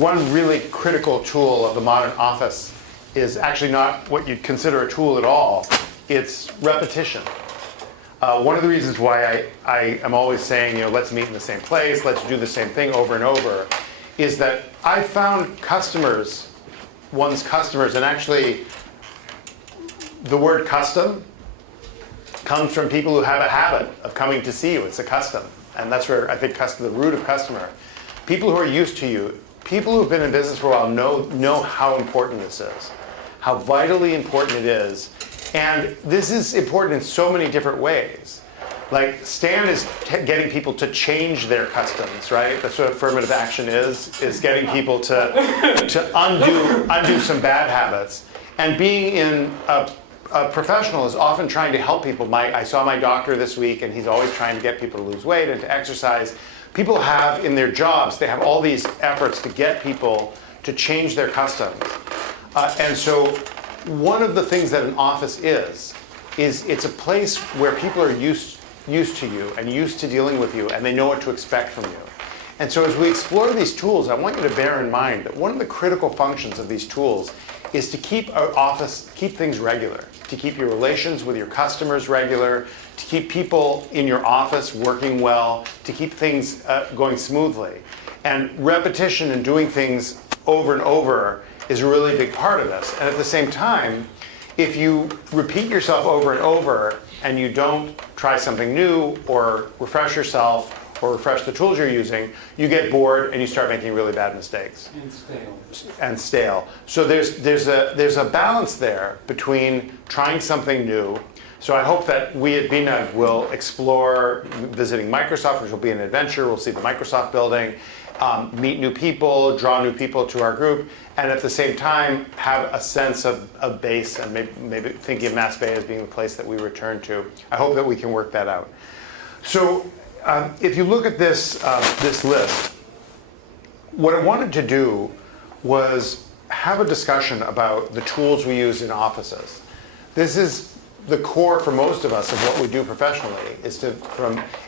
one really critical tool of the modern office is actually not what you'd consider a tool at all. It's repetition. One of the reasons why I am always saying, let's meet in the same place, let's do the same thing over and over, is that I found one's customers, and actually the word custom comes from people who have a habit of coming to see you. It's a custom. And that's where I think the root of customer. People who are used to you, people who've been in business for a while know how important this is, how vitally important it is. And this is important in so many different ways. Like Stan is getting people to change their customs, right? That's what affirmative action is getting people to undo some bad habits. And being in a professional is often trying to help people. I saw my doctor this week, and he's always trying to get people to lose weight and to exercise. People have in their jobs, they have all these efforts to get people to change their customs. And so one of the things that an office is it's a place where people are used to you and used to dealing with you, and they know what to expect from you. And so as we explore these tools, I want you to bear in mind that one of the critical functions of these tools is to keep things regular, to keep your relations with your customers regular, to keep people in your office working well, to keep things going smoothly. And repetition and doing things over and over is a really big part of this. And at the same time, if you repeat yourself over and over and you don't try something new or refresh yourself or refresh the tools you're using, you get bored and you start making really bad mistakes. And stale. So there's a balance there between trying something new. So I hope that we at BNUG will explore visiting Microsoft, which will be an adventure. We'll see the Microsoft building, meet new people, draw new people to our group, and at the same time have a sense of base and maybe thinking of MassBay as being the place that we return to. I hope that we can work that out. So if you look at this list, what I wanted to do was have a discussion about the tools we use in offices. This is the core for most of us of what we do professionally,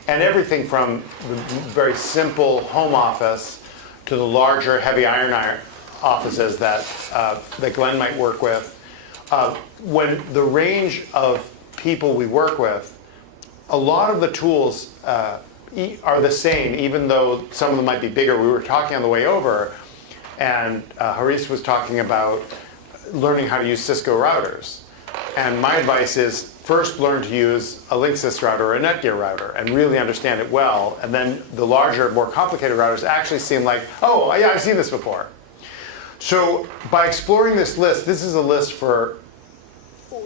and everything from the very simple home office to the larger heavy iron offices that Glenn might work with. When the range of people we work with, a lot of the tools are the same, even though some of them might be bigger. We were talking on the way over, and Haris was talking about learning how to use Cisco routers. And my advice is first learn to use a Linksys router or a Netgear router and really understand it well. And then the larger, more complicated routers actually seem like, oh, yeah, I've seen this before. So by exploring this list, this is a list for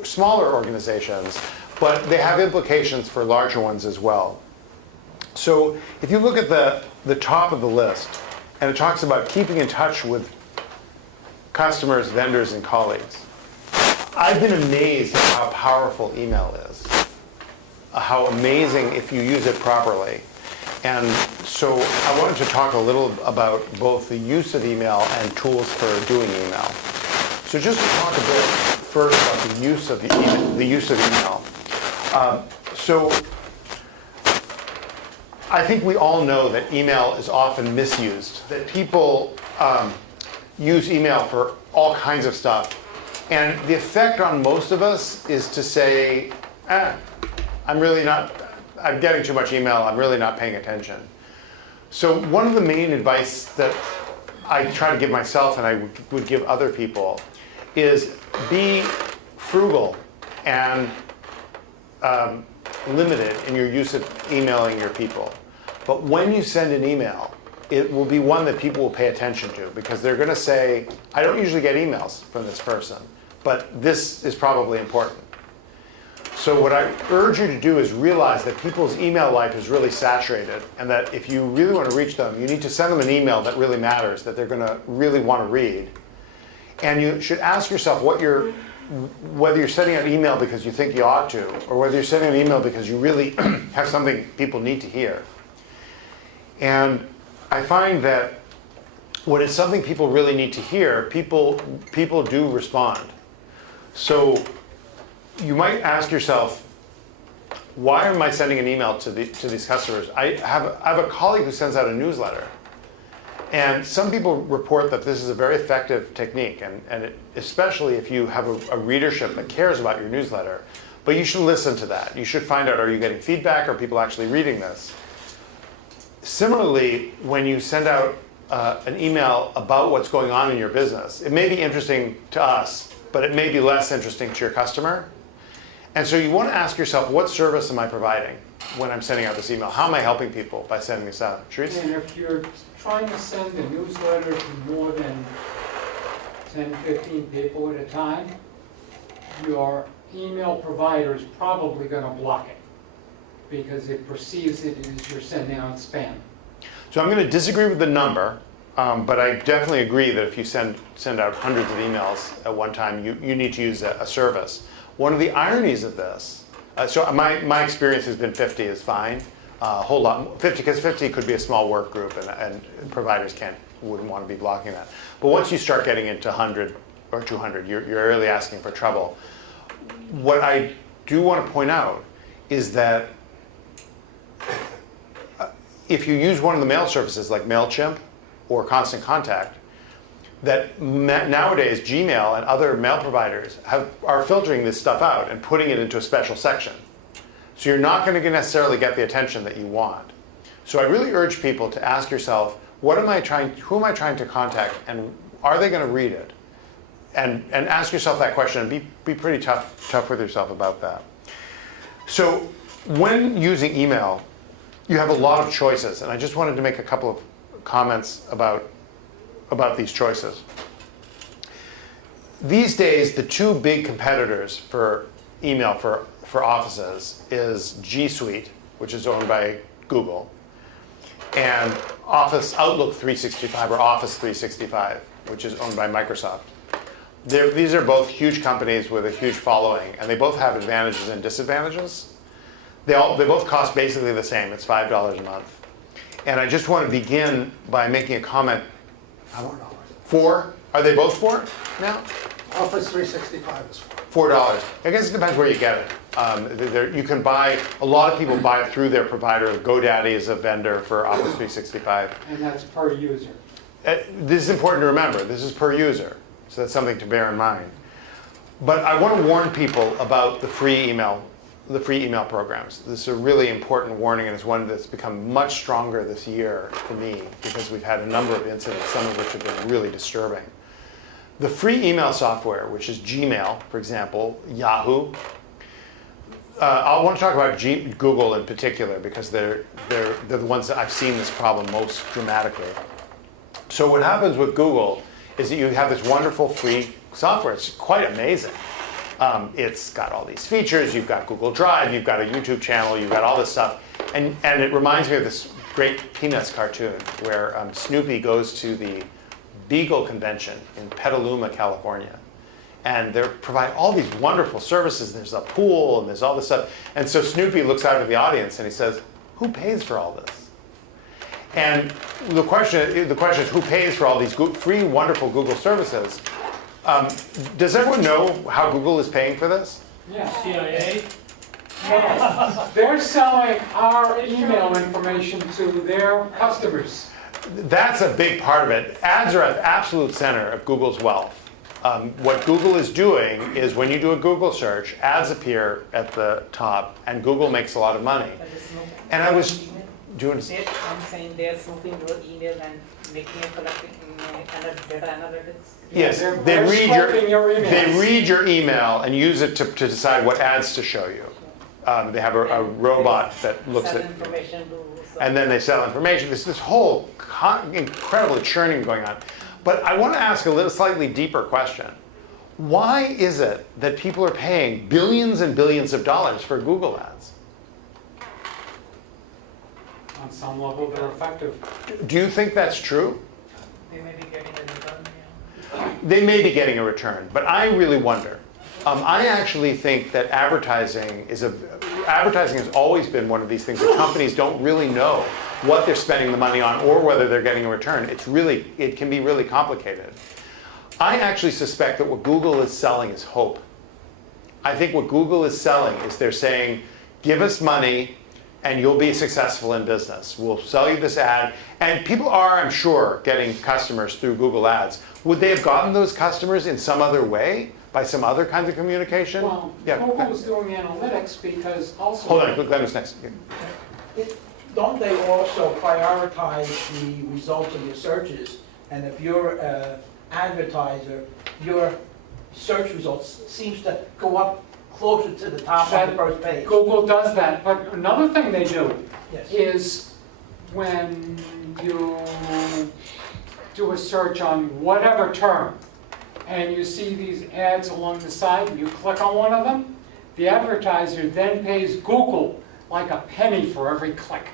smaller organizations, but they have implications for larger ones as well. So if you look at the top of the list, and it talks about keeping in touch with customers, vendors, and colleagues. I've been amazed at how powerful email is, how amazing if you use it properly. And so I wanted to talk a little about both the use of email and tools for doing email. So just to talk a bit first about the use of email. So I think we all know that email is often misused, that people use email for all kinds of stuff. And the effect on most of us is to say, I'm getting too much email, I'm really not paying attention. So one of the main advice that I try to give myself and I would give other people is be frugal and limited in your use of emailing your people. But when you send an email, it will be one that people will pay attention to, because they're going to say, I don't usually get emails from this person, but this is probably important. So what I urge you to do is realize that people's email life is really saturated, and that if you really want to reach them, you need to send them an email that really matters, that they're going to really want to read. And you should ask yourself whether you're sending an email because you think you ought to, or whether you're sending an email because you really have something people need to hear. And I find that when it's something people really need to hear, people do respond. So you might ask yourself, why am I sending an email to these customers? I have a colleague who sends out a newsletter, And some people report that this is a very effective technique, especially if you have a readership that cares about your newsletter. But you should listen to that. You should find out, are you getting feedback? Are people actually reading this? Similarly, when you send out an email about what's going on in your business, it may be interesting to us, but it may be less interesting to your customer. And so you want to ask yourself, what service am I providing when I'm sending out this email? How am I helping people by sending this out? Therese? And if you're trying to send a newsletter to more than 10, 15 people at a time, your email provider is probably going to block it because it perceives it as you're sending out spam. So I'm going to disagree with the number, but I definitely agree that if you send out hundreds of emails at one time, you need to use a service. One of the ironies of this, so my experience has been 50 is fine. A whole lot, 50, because 50 could be a small work group, and providers wouldn't want to be blocking that. But once you start getting into 100 or 200, you're really asking for trouble. What I do want to point out is that if you use one of the mail services like MailChimp or Constant Contact, that nowadays Gmail and other mail providers are filtering this stuff out and putting it into a special section. So you're not going to necessarily get the attention that you want. So I really urge people to ask yourself, who am I trying to contact, and are they going to read it? And ask yourself that question, and be pretty tough with yourself about that. So when using email, you have a lot of choices, and I just wanted to make a couple of comments about these choices. These days, the two big competitors for email for offices is G Suite, which is owned by Google, and Outlook 365 or Office 365, which is owned by Microsoft. These are both huge companies with a huge following, and they both have advantages and disadvantages. They both cost basically the same. It's $5 a month. And I just want to begin by making a comment. $4. $4? Are they both $4 now? Office 365 is $4. $4. I guess it depends where you get it. You can buy, a lot of people buy it through their provider. GoDaddy is a vendor for Office 365. And that's per user. This is important to remember. This is per user. So that's something to bear in mind. But I want to warn people about the free email programs. This is a really important warning, and it's one that's become much stronger this year for me because we've had a number of incidents, some of which have been really disturbing. The free email software, which is Gmail, for example, Yahoo. I want to talk about Google in particular because they're the ones that I've seen this problem most dramatically. So what happens with Google is that you have this wonderful free software. It's quite amazing. It's got all these features. You've got Google Drive. You've got a YouTube channel. You've got all this stuff. And it reminds me of this great Peanuts cartoon where Snoopy goes to the Beagle Convention in Petaluma, California. And they provide all these wonderful services. There's a pool and there's all this stuff. And so Snoopy looks out at the audience and he says, who pays for all this? And the question is, who pays for all these free, wonderful Google services? Does everyone know how Google is paying for this? Yeah. CIA? No. They're selling our email information to their customers. That's a big part of it. Ads are at the absolute center of Google's wealth. What Google is doing is when you do a Google search, ads appear at the top, and Google makes a lot of money. And I was doing... I'm saying they're snooping your email and making a collecting data analytics. Yes, Yeah, they emails. read your email and use it to decide what ads to show you. They have a robot that looks Sell at... information to And then they sell information. There's this whole incredible churning going on. But I want to ask a slightly deeper question. Why is it that people are paying billions and billions of dollars for Google ads? On some level, they're effective. Do you think that's true? they may be getting a return. Yeah. They may be getting a return, but I really wonder. I actually think that advertising has always been one of these things that companies don't really know what they're spending the money on or whether they're getting a return. It can be really complicated. I actually suspect that what Google is selling is hope. I think what Google is selling is they're saying, give us money and you'll be successful in business. We'll sell you this ad. And people are, I'm sure, getting customers through Google Ads. Would they have gotten those customers in some other way, by some other kinds of communication? Well, Yeah. Google's doing analytics because also. Hold on, Glenn was next. Don't they also prioritize the results of your searches? And if you're an advertiser, your search results seems to go up closer to the top of the first page. Google does that, but another thing they do Yes. is when you do a search on whatever term, and you see these ads along the side, and you click on one of them, the advertiser then pays Google like a penny for every click.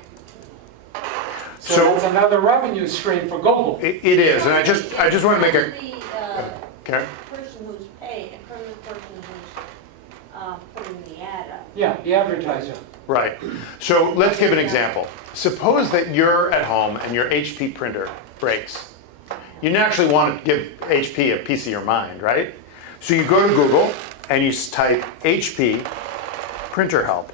So- So it's another revenue stream for Google. It is, and I just want to make a, The okay? person who's paying, from the person who's putting the ad up. Yeah, the advertiser. Right. So let's give an example. Suppose that you're at home and your HP printer breaks. You naturally want to give HP a piece of your mind, right? So you go to Google and you type HP printer help.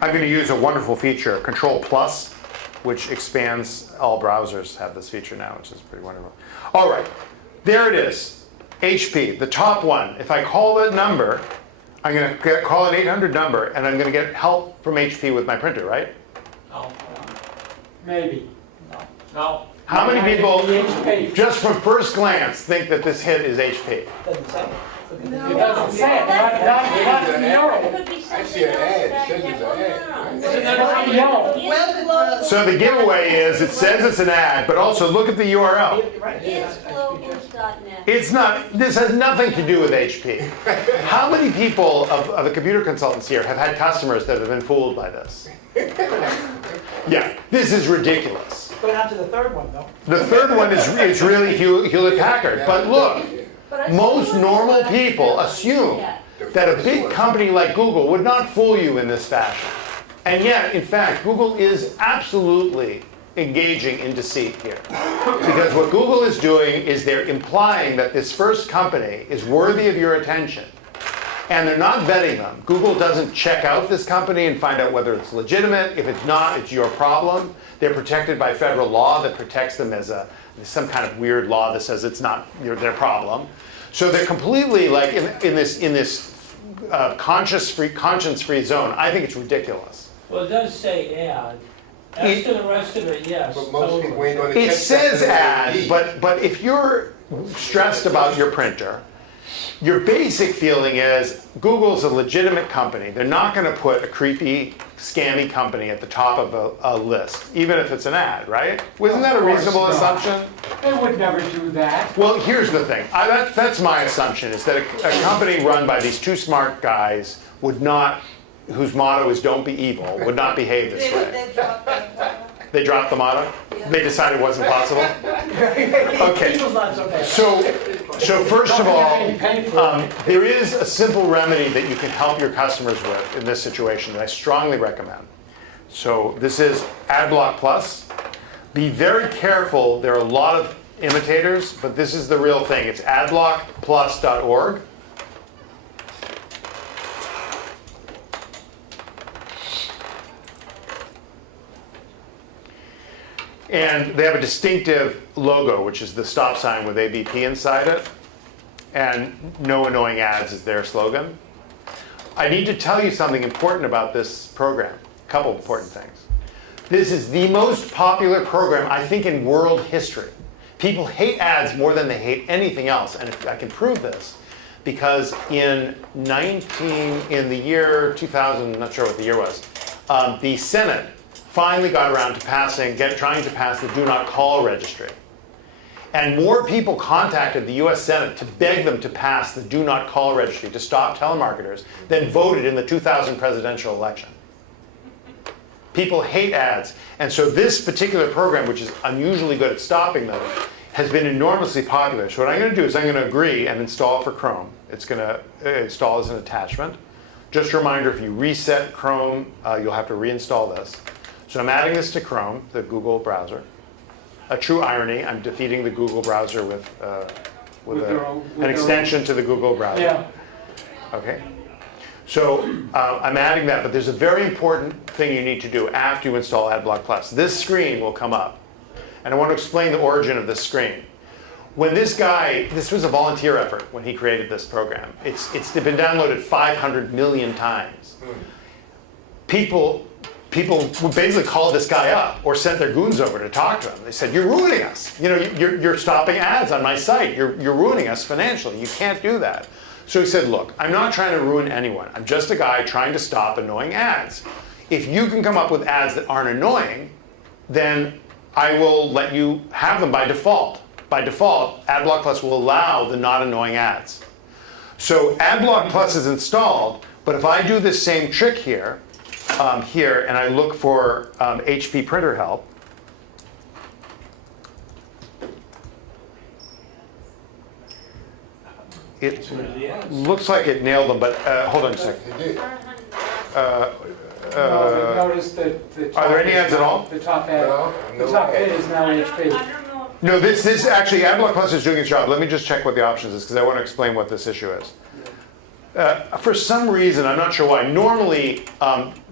I'm going to use a wonderful feature, Control Plus, which expands. All browsers have this feature now, which is pretty wonderful. All right, there it is. HP, the top one. If I call that number, I'm going to call an 800 number, and I'm going to get help from HP with my printer, right? No. Maybe. No. How many people, HP. just from first glance, think that this hit is HP? Doesn't say. It doesn't say it, not in the arrow. It could be something else that, It's not yellow. So the giveaway is, it says it's an ad, but also look at the URL. Right. It's globals.net. It's not, this has nothing to do with HP. How many people of the computer consultants here have had customers that have been fooled by this? Yeah, this is ridiculous. Go down to the third one, though. The third one is really Hewlett Packard. But look, But I most still normal wouldn't people want to assume Yeah. that a big company like Google would not fool you in this fashion. And yet, in fact, Google is absolutely engaging in deceit here. Because what Google is doing is they're implying that this first company is worthy of your attention. And they're not vetting them. Google doesn't check out this company and find out whether it's legitimate. If it's not, it's your problem. They're protected by federal law that protects them as some kind of weird law that says it's not their problem. So they're completely like in this conscience-free zone. I think it's ridiculous. Well, it does say ad. As to the rest of it, yes. But most people totally. ain't gonna It catch says that ad, but if you're stressed about your printer, your basic feeling is Google's a legitimate company. They're not going to put a creepy, scammy company at the top of a list, even if it's an ad, right? Wasn't that a Of course reasonable not. assumption? They would never do that. Well, here's the thing. That's my assumption, is that a company run by these two smart guys would not, whose motto is "Don't be evil," would not behave this way. They dropped the motto? They decided it wasn't possible? Okay. People's not so bad. So first of all, Pay for it. there is a simple remedy that you can help your customers with in this situation that I strongly recommend. So this is AdBlock Plus. Be very careful. There are a lot of imitators, but this is the real thing. It's adblockplus.org. And they have a distinctive logo, which is the stop sign with ABP inside it. And "No annoying ads" is their slogan. I need to tell you something important about this program. A couple important things. This is the most popular program, I think, in world history. People hate ads more than they hate anything else. And I can prove this because in the year 2000, I'm not sure what the year was, the Senate finally got around to trying to pass the Do Not Call registry. And more people contacted the US Senate to beg them to pass the Do Not Call registry to stop telemarketers than voted in the 2000 presidential election. People hate ads. And so this particular program, which is unusually good at stopping them, has been enormously popular. So what I'm going to do is I'm going to agree and install it for Chrome. It's going to install as an attachment. Just a reminder, if you reset Chrome, you'll have to reinstall this. So I'm adding this to Chrome, the Google browser. A true irony, I'm defeating the Google browser with With their own- with an their extension to the Google browser. Yeah. Okay. So I'm adding that, but there's a very important thing you need to do after you install AdBlock Plus. This screen will come up, and I want to explain the origin of this screen. When this guy, this was a volunteer effort when he created this program. It's been downloaded 500 million times. People would basically call this guy up or sent their goons over to talk to him. They said, "You're ruining us. You know, you're stopping ads on my site. You're ruining us financially. You can't do that." So he said, "Look, I'm not trying to ruin anyone. I'm just a guy trying to stop annoying ads. If you can come up with ads that aren't annoying, then I will let you have them by default. By default, AdBlock Plus will allow the not annoying ads." So AdBlock Plus is installed, but if I do this same trick here, and I look for HP printer help, it looks like it nailed them, but hold on a second. Notice that the top. Are there any is ads at now- all? The top ad, No, the top no ad ad. is now I HP. don't know. No, this actually, AdBlock Plus is doing its job. Let me just check what the options is, because I want to explain what this issue is. For some reason, I'm not sure why, normally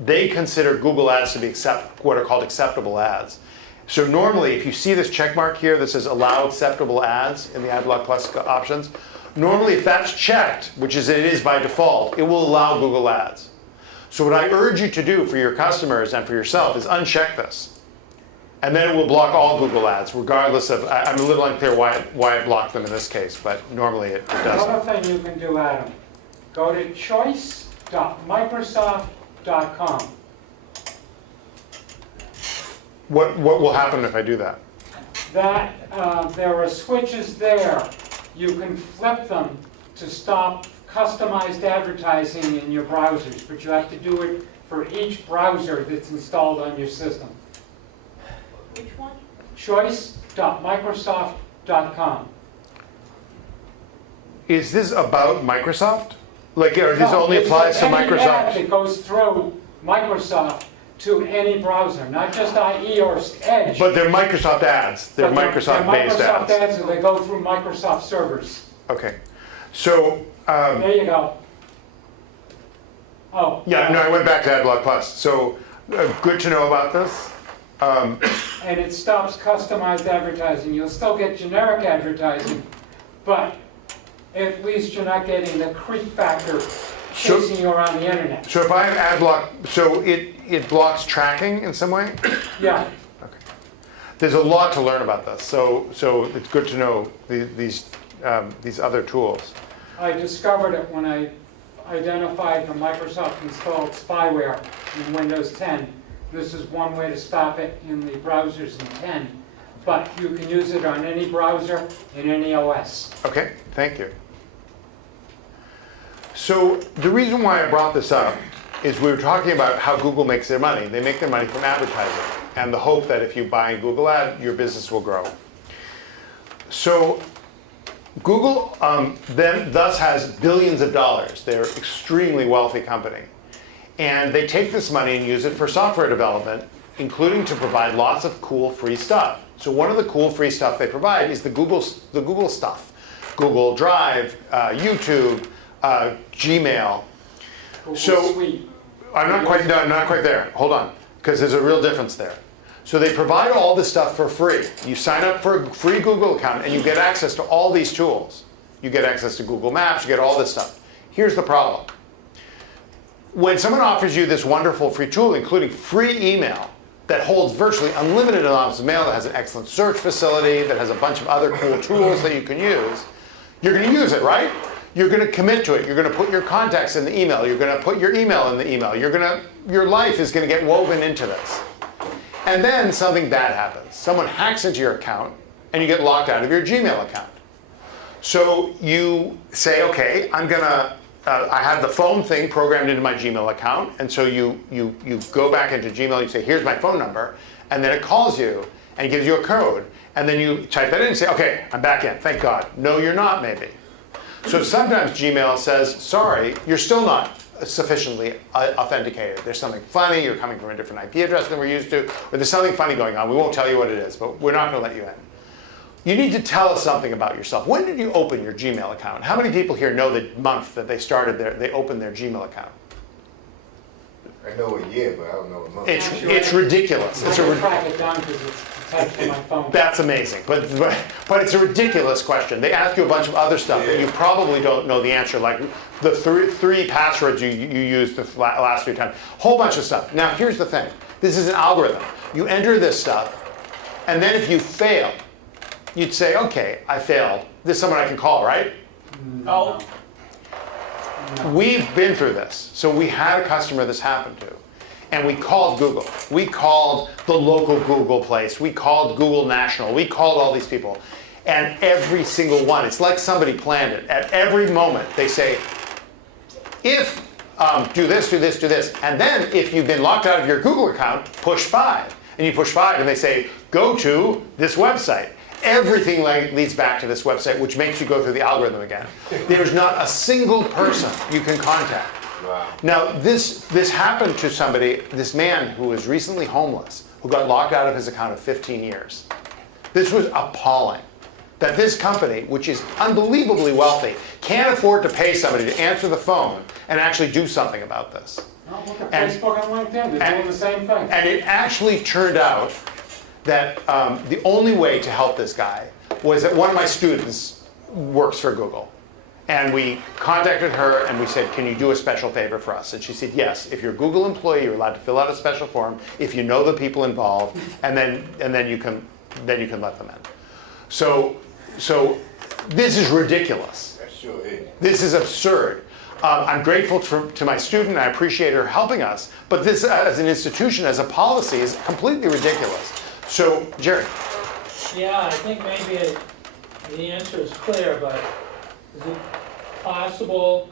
they consider Google ads to be what are called acceptable ads. So normally, if you see this check mark here that says allow acceptable ads in the AdBlock Plus options, normally if that's checked, which is it is by default, it will allow Google ads. So what I urge you to do for your customers and for yourself is uncheck this. And then it will block all Google ads, regardless of, I'm a little unclear why it blocked them in this case, but normally it doesn't. Another thing you can do, Adam, go to choice.microsoft.com. What will happen if I do that? That, there are switches there. You can flip them to stop customized advertising in your browsers, but you have to do it for each browser that's installed on your system. Which one? Choice.microsoft.com. Is this about Microsoft? Like, or this only It's applies to any ad Microsoft? that goes through Microsoft to any browser, not just IE or Edge. But they're Microsoft ads. They're but Microsoft-based they're Microsoft ads. ads, and they go through Microsoft servers. Okay. So, There you go. Oh. yeah, no, I went back to AdBlock Plus. So, good to know about this. And it stops customized advertising. You'll still get generic advertising, but at least you're not getting the creep factor chasing you around the internet. So if I have AdBlock, so it blocks tracking in some way? Yeah. Okay. There's a lot to learn about this. So it's good to know these other tools. I discovered it when I identified the Microsoft installed spyware in Windows 10. This is one way to stop it in the browsers in 10, but you can use it on any browser in any OS. Okay, thank you. So the reason why I brought this up is we were talking about how Google makes their money. They make their money from advertising and the hope that if you buy a Google ad, your business will grow. So Google then thus has billions of dollars. They're an extremely wealthy company. And they take this money and use it for software development, including to provide lots of cool free stuff. So one of the cool free stuff they provide is the Google stuff. Google Drive, YouTube, Gmail. Google So- Suite. I'm not quite done, not quite there. Hold on, because there's a real difference there. So they provide all this stuff for free. You sign up for a free Google account and you get access to all these tools. You get access to Google Maps, you get all this stuff. Here's the problem. When someone offers you this wonderful free tool, including free email, that holds virtually unlimited amounts of mail, that has an excellent search facility, that has a bunch of other cool tools that you can use, you're going to use it, right? You're going to commit to it. You're going to put your contacts in the email. You're going to put your email in the email. Your life is going to get woven into this. And then something bad happens. Someone hacks into your account and you get locked out of your Gmail account. So you say, okay, I have the phone thing programmed into my Gmail account, and so you go back into Gmail, you say, here's my phone number, and then it calls you and gives you a code, and then you type that in and say, okay, I'm back in, thank God. No, you're not, maybe. So sometimes Gmail says, sorry, you're still not sufficiently authenticated. There's something funny, you're coming from a different IP address than we're used to, or there's something funny going on. We won't tell you what it is, but we're not going to let you in. You need to tell us something about yourself. When did you open your Gmail account? How many people here know the month that they opened their Gmail account? I know a year, but I don't know a month. It's ridiculous. I It's can a, track it down because it's attached to my phone. that's amazing, but it's a ridiculous question. They ask you a bunch of other stuff that you probably don't know the answer, like the three passwords you used the last 3 times, whole bunch of stuff. Now here's the thing, this is an algorithm. You enter this stuff, and then if you fail, you'd say, okay, I failed. There's someone I can call, right? Oh, We've been through this. So we had a customer this happened to, and we called Google. We called the local Google place. We called Google National. We called all these people. And every single one, it's like somebody planned it. At every moment, they say, if do this, do this, do this. And then if you've been locked out of your Google account, push 5. And you push 5, and they say, go to this website. Everything leads back to this website, which makes you go through the algorithm again. There's not a single person you can contact. Wow. Now, this happened to somebody, this man who was recently homeless, who got locked out of his account of 15 years. This was appalling. That this company, which is unbelievably wealthy, can't afford to pay somebody to answer the phone and actually do something about this. Oh, look at And- Facebook and LinkedIn, they're doing the same thing. And it actually turned out that the only way to help this guy was that one of my students works for Google. And we contacted her and we said, can you do a special favor for us? And she said, yes, if you're a Google employee, you're allowed to fill out a special form if you know the people involved, and then you can let them in. So this is ridiculous. That sure is. This is absurd. I'm grateful to my student, I appreciate her helping us, but this as an institution, as a policy, is completely ridiculous. So, Jerry. Yeah, I think maybe the answer is clear, but is it possible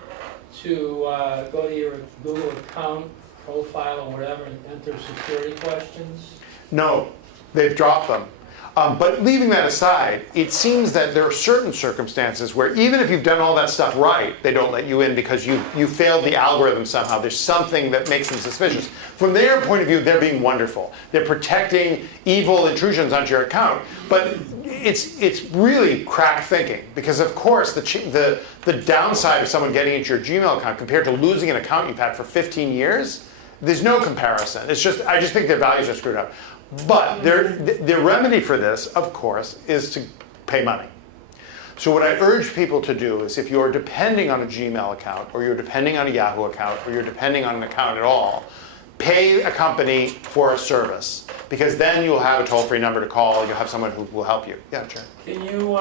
to go to your Google account profile or whatever and enter security questions? No, they've dropped them. But leaving that aside, it seems that there are certain circumstances where even if you've done all that stuff right, they don't let you in because you failed the algorithm somehow. There's something that makes them suspicious. From their point of view, they're being wonderful. They're protecting evil intrusions onto your account. But it's really crack thinking because, of course, the downside of someone getting into your Gmail account compared to losing an account you've had for 15 years, there's no comparison. I just think their values are screwed up. But the remedy for this, of course, is to pay money. So what I urge people to do is if you're depending on a Gmail account, or you're depending on a Yahoo account, or you're depending on an account at all, pay a company for a service. Because then you'll have a toll-free number to call, you'll have someone who will help you. Yeah, sure. Can you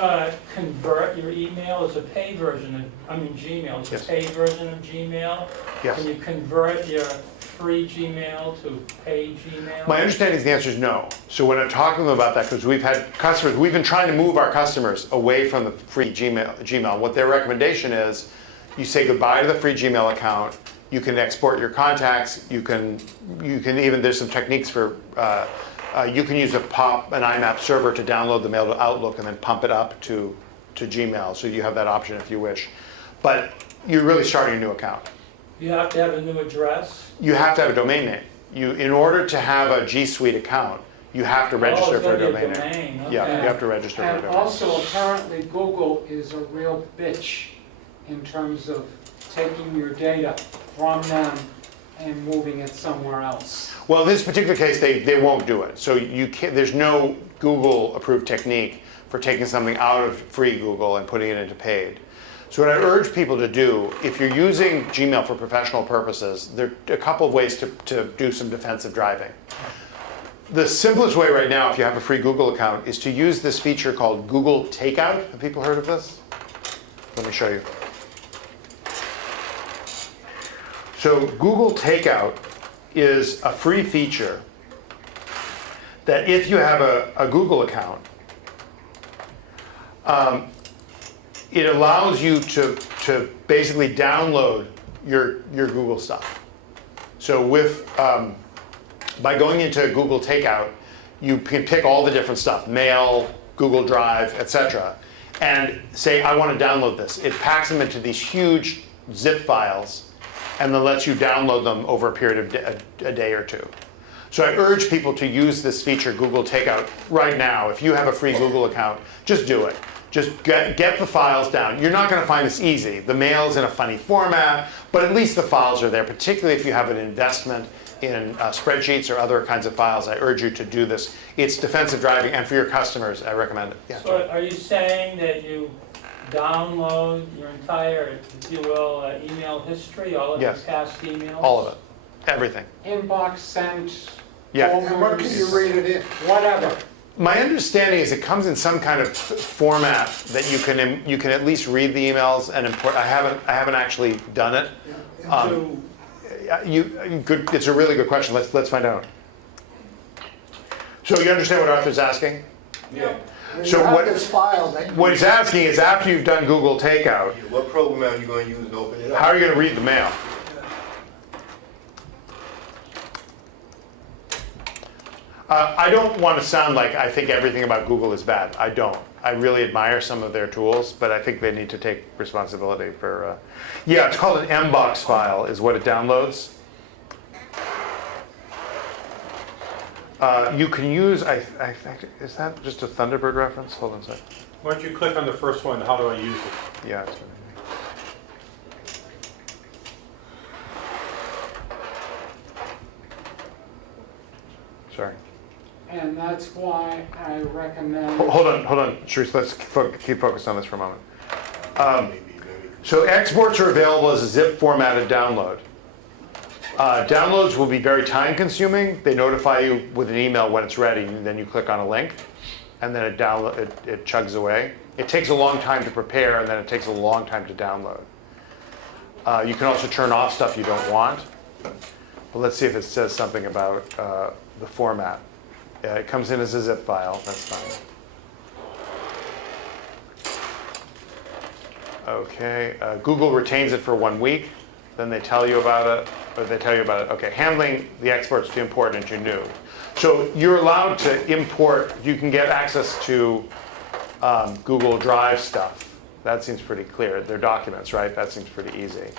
convert your email as a paid version Gmail as Yes. a paid version of Gmail? Yes. Can you convert your free Gmail to paid Gmail? My understanding is the answer is no. So when I'm talking to them about that, because we've had customers, we've been trying to move our customers away from the free Gmail. What their recommendation is, you say goodbye to the free Gmail account. You can export your contacts. You can even, there's some techniques for, you can use an IMAP server to download the mail to Outlook and then pump it up to Gmail. So you have that option if you wish. But you're really starting a new account. You have to have a new address? You have to have a domain name. In order to have a G Suite account, you have to register for a domain name. Okay. Yeah, you have to register for a And domain name. also, apparently, Google is a real bitch in terms of taking your data from them and moving it somewhere else. Well, in this particular case, they won't do it. So there's no Google-approved technique for taking something out of free Google and putting it into paid. So what I urge people to do, if you're using Gmail for professional purposes, there are a couple of ways to do some defensive driving. The simplest way right now, if you have a free Google account, is to use this feature called Google Takeout. Have people heard of this? Let me show you. So Google Takeout is a free feature that if you have a Google account, it allows you to basically download your Google stuff. So by going into Google Takeout, you can pick all the different stuff, Mail, Google Drive, etc., and say, I want to download this. It packs them into these huge zip files and then lets you download them over a period of a day or two. So I urge people to use this feature, Google Takeout, right now. If you have a free Google account, just do it. Just get the files down. You're not going to find this easy. The mail's in a funny format, but at least the files are there, particularly if you have an investment spreadsheets or other kinds of files, I urge you to do this. It's defensive driving, and for your customers, I recommend it. Yeah. So are you saying that you download your entire, if you will, email history, all of your Yes. past emails? All of it, everything. Inbox sent, Yeah. And what can you read it in? whatever. My understanding is it comes in some kind of format that you can at least read the emails and import. I haven't actually done it. Good. It's a really good question. Let's find out. So you understand what Arthur's asking? Yeah. So You have what- this file that you. What he's asking is, after you've done Google Takeout, What program are you gonna use to open it up? how are you going to read the mail? I don't want to sound like I think everything about Google is bad. I don't. I really admire some of their tools, but I think they need to take responsibility for. Yeah, it's called an MBox file, is what it downloads. You can use. Is that just a Thunderbird reference? Hold on a second. Why don't you click on the first one, how do I use it? Yeah. It's gonna be. Sorry. And that's why I recommend. Hold on, Sharice, let's keep focused on this for a moment. Maybe. So exports are available as a zip formatted download. Downloads will be very time consuming. They notify you with an email when it's ready, and then you click on a link, and then it chugs away. It takes a long time to prepare, and then it takes a long time to download. You can also turn off stuff you don't want. But let's see if it says something about the format. Yeah, it comes in as a zip file, that's fine. Okay, Google retains it for 1 week, then they tell you about it, or they tell you about it. Okay, handling the exports to import into new. So you're allowed to import, you can get access to Google Drive stuff. That seems pretty clear. Their documents, right? That seems pretty easy.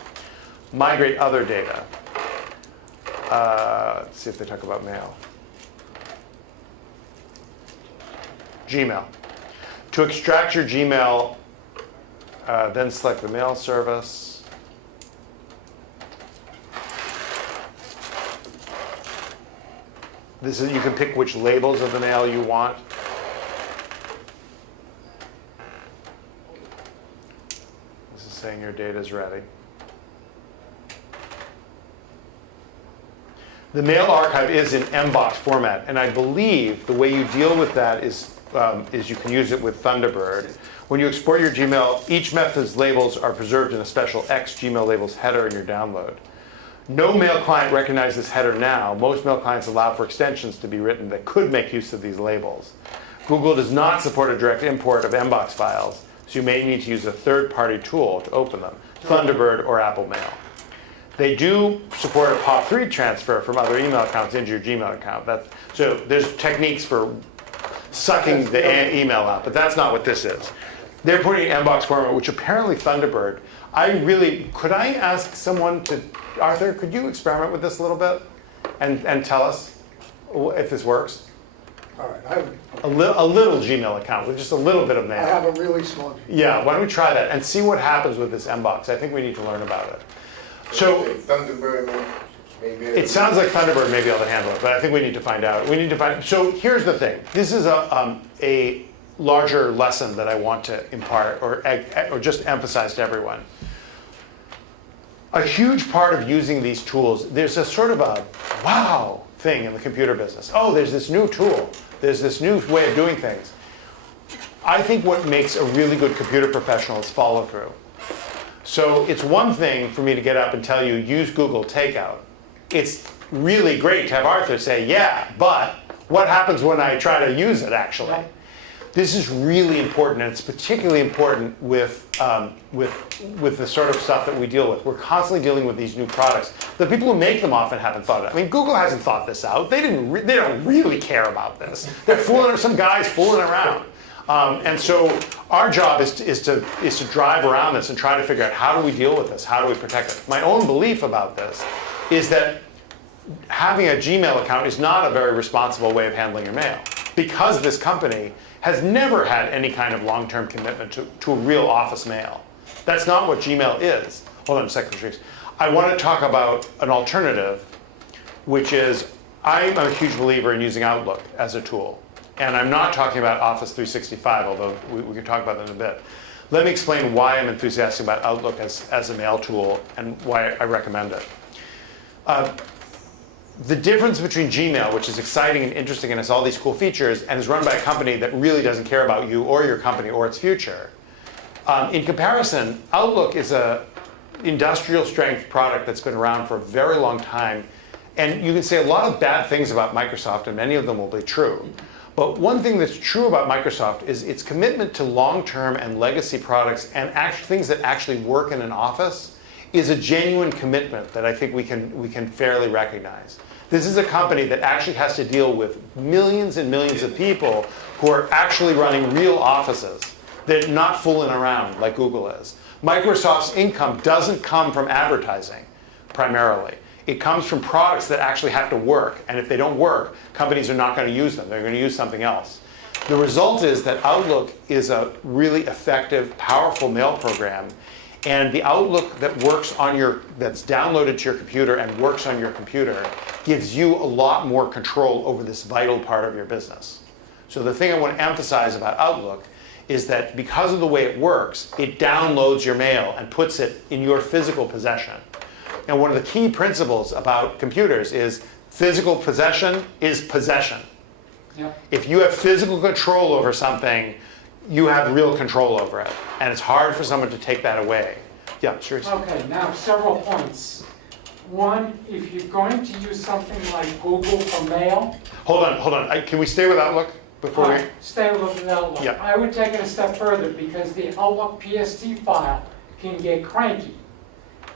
Migrate other data. Let's see if they talk about mail. Gmail. To extract your Gmail, then select the mail service. This is, you can pick which labels of the mail you want. This is saying your data is ready. The mail archive is in MBox format, and I believe the way you deal with that is you can use it with Thunderbird. When you export your Gmail, each method's labels are preserved in a special X Gmail labels header in your download. No mail client recognizes this header now. Most mail clients allow for extensions to be written that could make use of these labels. Google does not support a direct import of MBox files, so you may need to use a third-party tool to open them, Thunderbird or Apple Mail. They do support a POP3 transfer from other email accounts into your Gmail account. So there's techniques for sucking the email out, but that's not what this is. They're putting in MBox format, which apparently Thunderbird. Could I ask someone to, Arthur, could you experiment with this a little bit and tell us if this works? All right, I have, A little Gmail account with just a little bit of I mail. have a really small. Yeah, why don't we try that and see what happens with this MBox? I think we need to learn about it. So Thunderbird, maybe. it sounds like Thunderbird may be able to handle it, but I think we need to find out. So here's the thing. This is a larger lesson that I want to impart or just emphasize to everyone. A huge part of using these tools, there's a sort of a wow thing in the computer business. Oh, there's this new tool. There's this new way of doing things. I think what makes a really good computer professional is follow through. So it's one thing for me to get up and tell you, use Google Takeout. It's really great to have Arthur say, yeah, but what happens when I try to use it actually? This is really important, and it's particularly important with the sort of stuff that we deal with. We're constantly dealing with these new products. The people who make them often haven't thought of it. I mean, Google hasn't thought this out. They don't really care about this. They're fooling, some guys fooling around. And so our job is to drive around this and try to figure out how do we deal with this? How do we protect it? My own belief about this is that having a Gmail account is not a very responsible way of handling your mail, because this company has never had any kind of long-term commitment to a real office mail. That's not what Gmail is. Hold on a second, Patrice. I want to talk about an alternative which is I'm a huge believer in using Outlook as a tool. And I'm not talking about Office 365, although we can talk about that in a bit. Let me explain why I'm enthusiastic about Outlook as a mail tool and why I recommend it. The difference between Gmail, which is exciting and interesting and has all these cool features, and is run by a company that really doesn't care about you or your company or its future. In comparison, Outlook is a industrial strength product that's been around for a very long time. And you can say a lot of bad things about Microsoft, and many of them will be true. But one thing that's true about Microsoft is its commitment to long-term and legacy products and things that actually work in an office is a genuine commitment that I think we can fairly recognize. This is a company that actually has to deal with millions and millions of people who are actually running real offices. They're not fooling around like Google is. Microsoft's income doesn't come from advertising, primarily. It comes from products that actually have to work. And if they don't work, companies are not going to use them. They're going to use something else. The result is that Outlook is a really effective, powerful mail program. And the Outlook that works on that's downloaded to your computer and works on your computer gives you a lot more control over this vital part of your business. So the thing I want to emphasize about Outlook is that because of the way it works, it downloads your mail and puts it in your physical possession. And one of the key principles about computers is physical possession is possession. Yep. If you have physical control over something, you have real control over it. And it's hard for someone to take that away. Yeah, sure. Okay, now several points. One, if you're going to use something like Google for mail, Hold on. Can we stay with Outlook before we? stay with Outlook. Yeah. I would take it a step further because the Outlook Pst File can get cranky,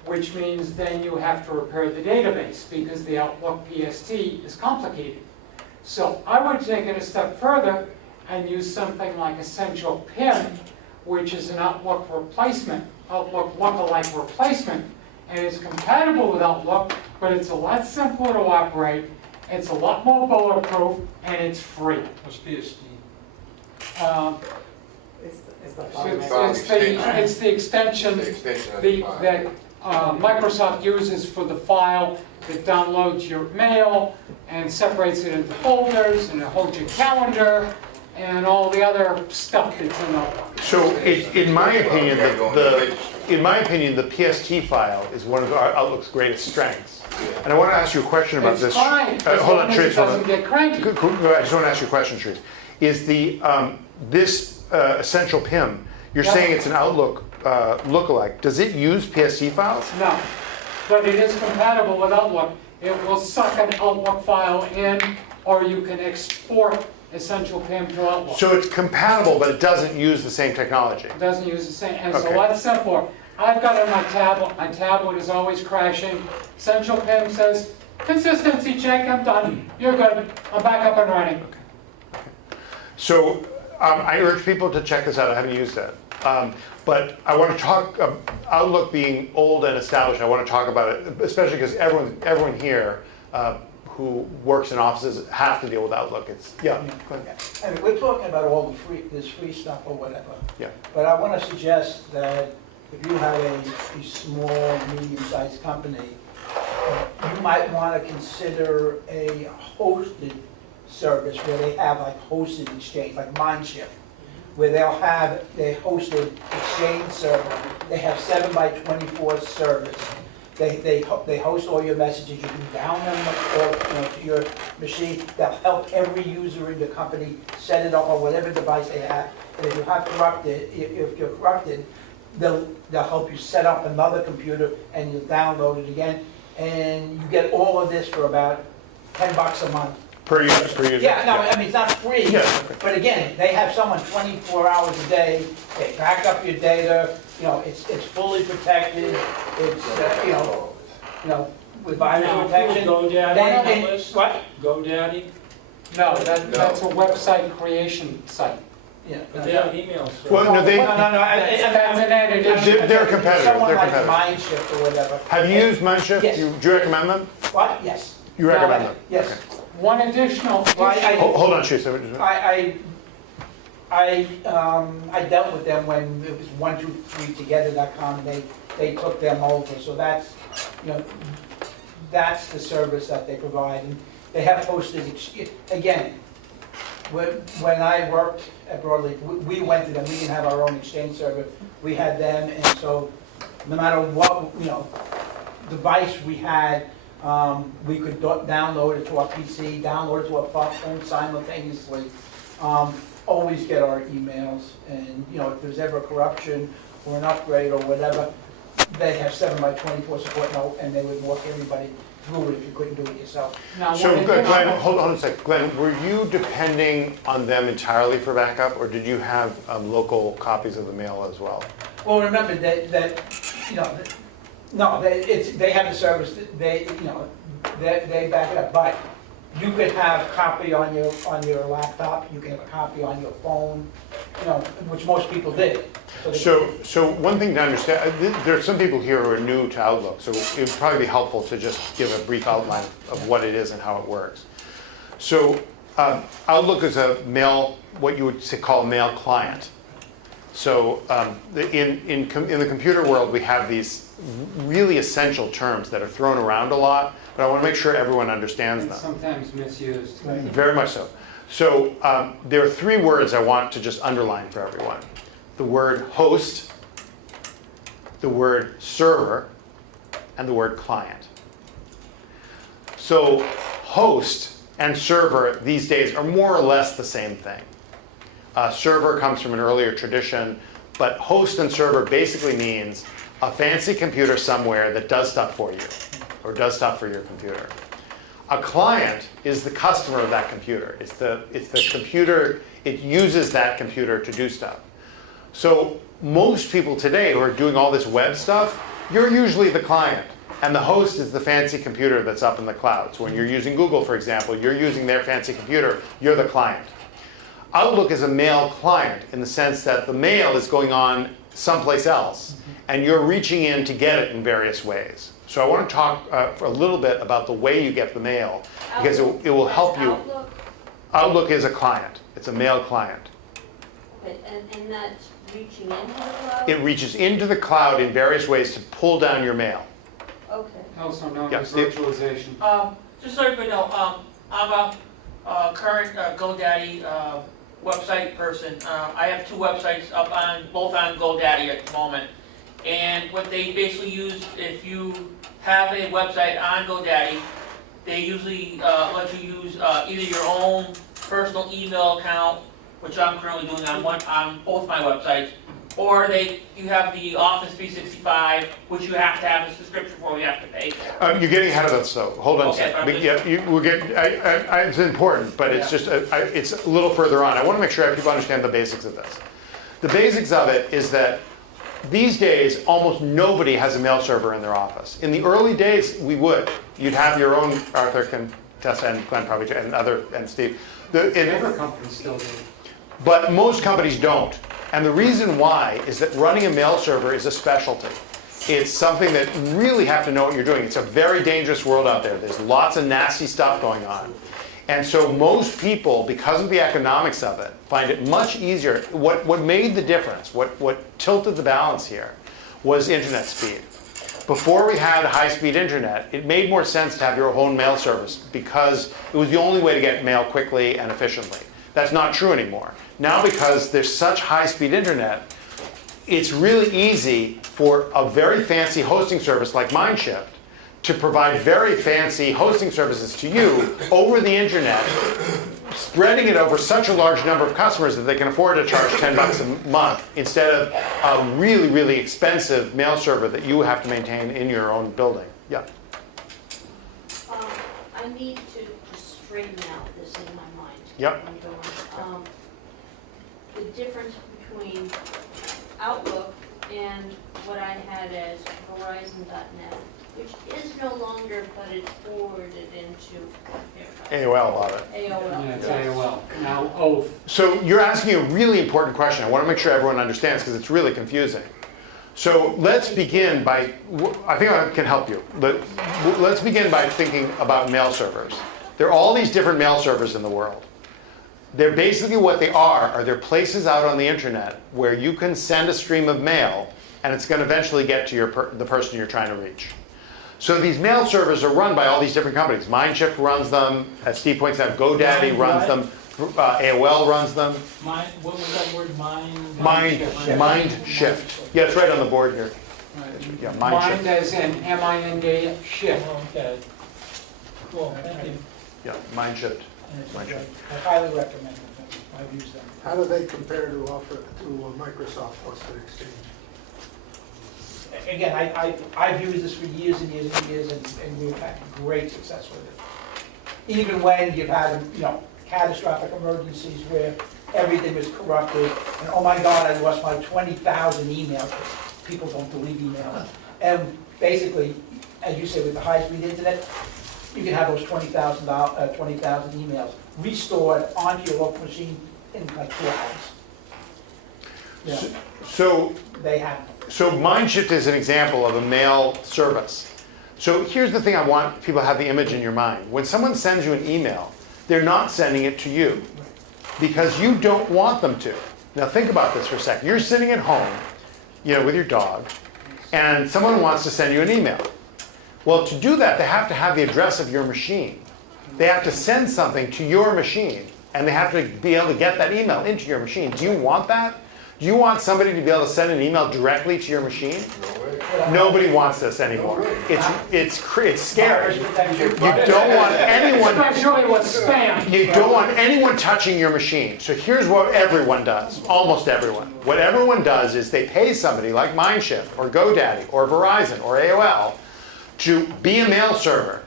which means then you have to repair the database because the Outlook PST is complicated. So I would take it a step further and use something like Essential PIM, which is an Outlook replacement, Outlook lookalike replacement, and it's compatible with Outlook, but it's a lot simpler to operate, it's a lot more bulletproof, and it's free. What's PST? It's the It's the extension It's the extension of the file. that Microsoft uses for the file that downloads your mail and separates it into folders, and it holds your calendar and all the other stuff that's in Outlook. So in my opinion, the PST file is one of Outlook's greatest strengths. And I want to ask you a question about It's this. fine, as Hold long on, as Trace, it hold on. doesn't get cranky. I just want to ask you a question, Trace. Is the this Essential PIM, you're Yeah. saying it's an Outlook lookalike. Does it use PST files? No, but it is compatible with Outlook. It will suck an Outlook file in, or you can export Essential PIM to Outlook. So it's compatible, but it doesn't use the same technology. It doesn't use the same, and it's a Okay. lot simpler. I've got it on my tablet. My tablet is always crashing. Essential PIM says, consistency check, I'm done. You're good. I'm back up and running. So I urge people to check this out. I haven't used it. But I want to talk, Outlook being old and established, I want to talk about it, especially because everyone here who works in offices have to deal with Outlook. Go ahead. I mean, we're talking about all this free stuff or whatever. Yeah. But I want to suggest that if you have a small, medium-sized company, you might want to consider a hosted service where they have like hosted exchange, like Mindshift, where they'll have a hosted exchange server. They have 7x24 service. They host all your messages. You can down them or, to your machine. They'll help every user in the company set it up on whatever device they have. And if you're corrupted, they'll help you set up another computer and you download it again. And you get all of this for about $10 a month. Per user. Yeah, no, I mean, it's not free, Yeah, okay. but again, they have someone 24 hours a day, they back up your data, it's fully protected, it's, with virus Now, protection. GoDaddy on that list? What? GoDaddy, No, that's a website creation site. Yeah. but they have email service. Well, no, they, No, That's an added They're competitive, Someone they're like competitive. Mindshift or whatever. have you used Mindshift? Yes. Do you recommend them? What? Yes. You recommend them? Yes. Okay. One additional Well, issue. Hold on, Chase. I dealt with them when it was 123together.com, and they took them over, so that's, that's the service that they provide. And they have postage, again, when I worked at Broadleaf, we went to them, we didn't have our own exchange server, we had them, and so no matter what, device we had, we could download it to our PC, download it to our phone simultaneously, always get our emails, and if there's ever corruption or an upgrade or whatever, they have 7x24 support now, and they would walk everybody through it if you couldn't do it yourself. Now, So when it Glenn, comes- hold on a sec. Glenn, were you depending on them entirely for backup, or did you have local copies of the mail as well? Well, remember that no, they have the service, they back it up, but you could have a copy on your laptop, you can have a copy on your phone, which most people did. So one thing to understand, there are some people here who are new to Outlook, so it would probably be helpful to just give a brief outline of what it is and how it works. So Outlook is a mail, what you would call a mail client. So in the computer world, we have these really essential terms that are thrown around a lot, but I want to make sure everyone understands It's them. sometimes misused. Very much so. So there are three words I want to just underline for everyone. The word host, the word server, and the word client. So host and server these days are more or less the same thing. Server comes from an earlier tradition, but host and server basically means a fancy computer somewhere that does stuff for you, or does stuff for your computer. A client is the customer of that computer. It's the computer, it uses that computer to do stuff. So most people today who are doing all this web stuff, you're usually the client, and the host is the fancy computer that's up in the cloud. So when you're using Google, for example, you're using their fancy computer, you're the client. Outlook is a mail client in the sense that the mail is going on someplace else, and you're reaching in to get it in various ways. So I want to talk for a little bit about the way you get the mail, because it will help you. Outlook, Outlook is a client. It's a mail client. okay, and that's reaching into the cloud? It reaches into the cloud in various ways to pull down your mail. Okay. Also known Yeah, as Steve? virtualization. Just so everybody know, I'm a current GoDaddy website person. I have two websites up on, both on GoDaddy at the moment. And what they basically use, if you have a website on GoDaddy, they usually let you use either your own personal email account, which I'm currently doing on both my websites, or you have the Office 365, which you have to have a subscription for, you have to pay for. You're getting ahead of us, though. Hold on a Okay, second. We'll get. It's important, but it's just it's a little further on. I want to make sure people understand the basics of this. The basics of it is that these days, almost nobody has a mail server in their office. In the early days, we would. You'd have your own. Arthur can test, and Glenn probably, and Steve. Every company still do. But most companies don't. And the reason why is that running a mail server is a specialty. It's something that you really have to know what you're doing. It's a very dangerous world out there. There's lots of nasty stuff going on. And so most people, because of the economics of it, find it much easier. What made the difference, what tilted the balance here, was internet speed. Before we had high-speed internet, it made more sense to have your own mail service because it was the only way to get mail quickly and efficiently. That's not true anymore. Now, because there's such high-speed internet, it's really easy for a very fancy hosting service like Mindshift to provide very fancy hosting services to you over the internet, spreading it over such a large number of customers that they can afford to charge $10 a month instead of a really, really expensive mail server that you have to maintain in your own building. Yeah. I need to straighten out this in my mind. Yep. I'm going, the difference between Outlook and what I had as Verizon.net, which is no longer, but it's forwarded into AOL about it. AOL. Yeah, it's yes. AOL. Now, Oath. So you're asking a really important question. I want to make sure everyone understands because it's really confusing. So let's begin by, I think I can help you, but let's begin by thinking about mail servers. There are all these different mail servers in the world. They're basically what they are they're places out on the internet where you can send a stream of mail and it's going to eventually get to the person you're trying to reach. So these mail servers are run by all these different companies. Mindshift runs them, as Steve points out, GoDaddy runs them, AOL runs them. What was that word, Mindshift. Yeah, it's right on the board here. Yeah, Mind Mindshift. as in M-I-N-D, shift. Okay. Cool, thank you. Yeah, Mindshift. And it's great. I highly recommend them. I've used them. How do they compare to Microsoft plus the Exchange? Again, I've used this for years and years and years, and we've had great success with it. Even when you've had, catastrophic emergencies where everything was corrupted, and oh my God, I lost my 20,000 emails. People don't delete emails. And basically, as you say, with the high-speed internet, you can have those 20,000 emails restored onto your local machine in like 2 hours. Yeah, So they have. So Mindshift is an example of a mail service. So here's the thing I want people to have the image in your mind. When someone sends you an email, they're not sending it to you because you don't want them to. Now think about this for a second. You're sitting at home, with your dog, and someone wants to send you an email. Well, to do that, they have to have the address of your machine. They have to send something to your machine, and they have to be able to get that email into your machine. Do you want that? Do you want somebody to be able to send an email directly to your machine? Nobody wants this anymore. It's scary. You don't want anyone. Especially with spam. You don't want anyone touching your machine. So here's what everyone does. Almost everyone. What everyone does is they pay somebody like Mindshift or GoDaddy or Verizon or AOL to be a mail server.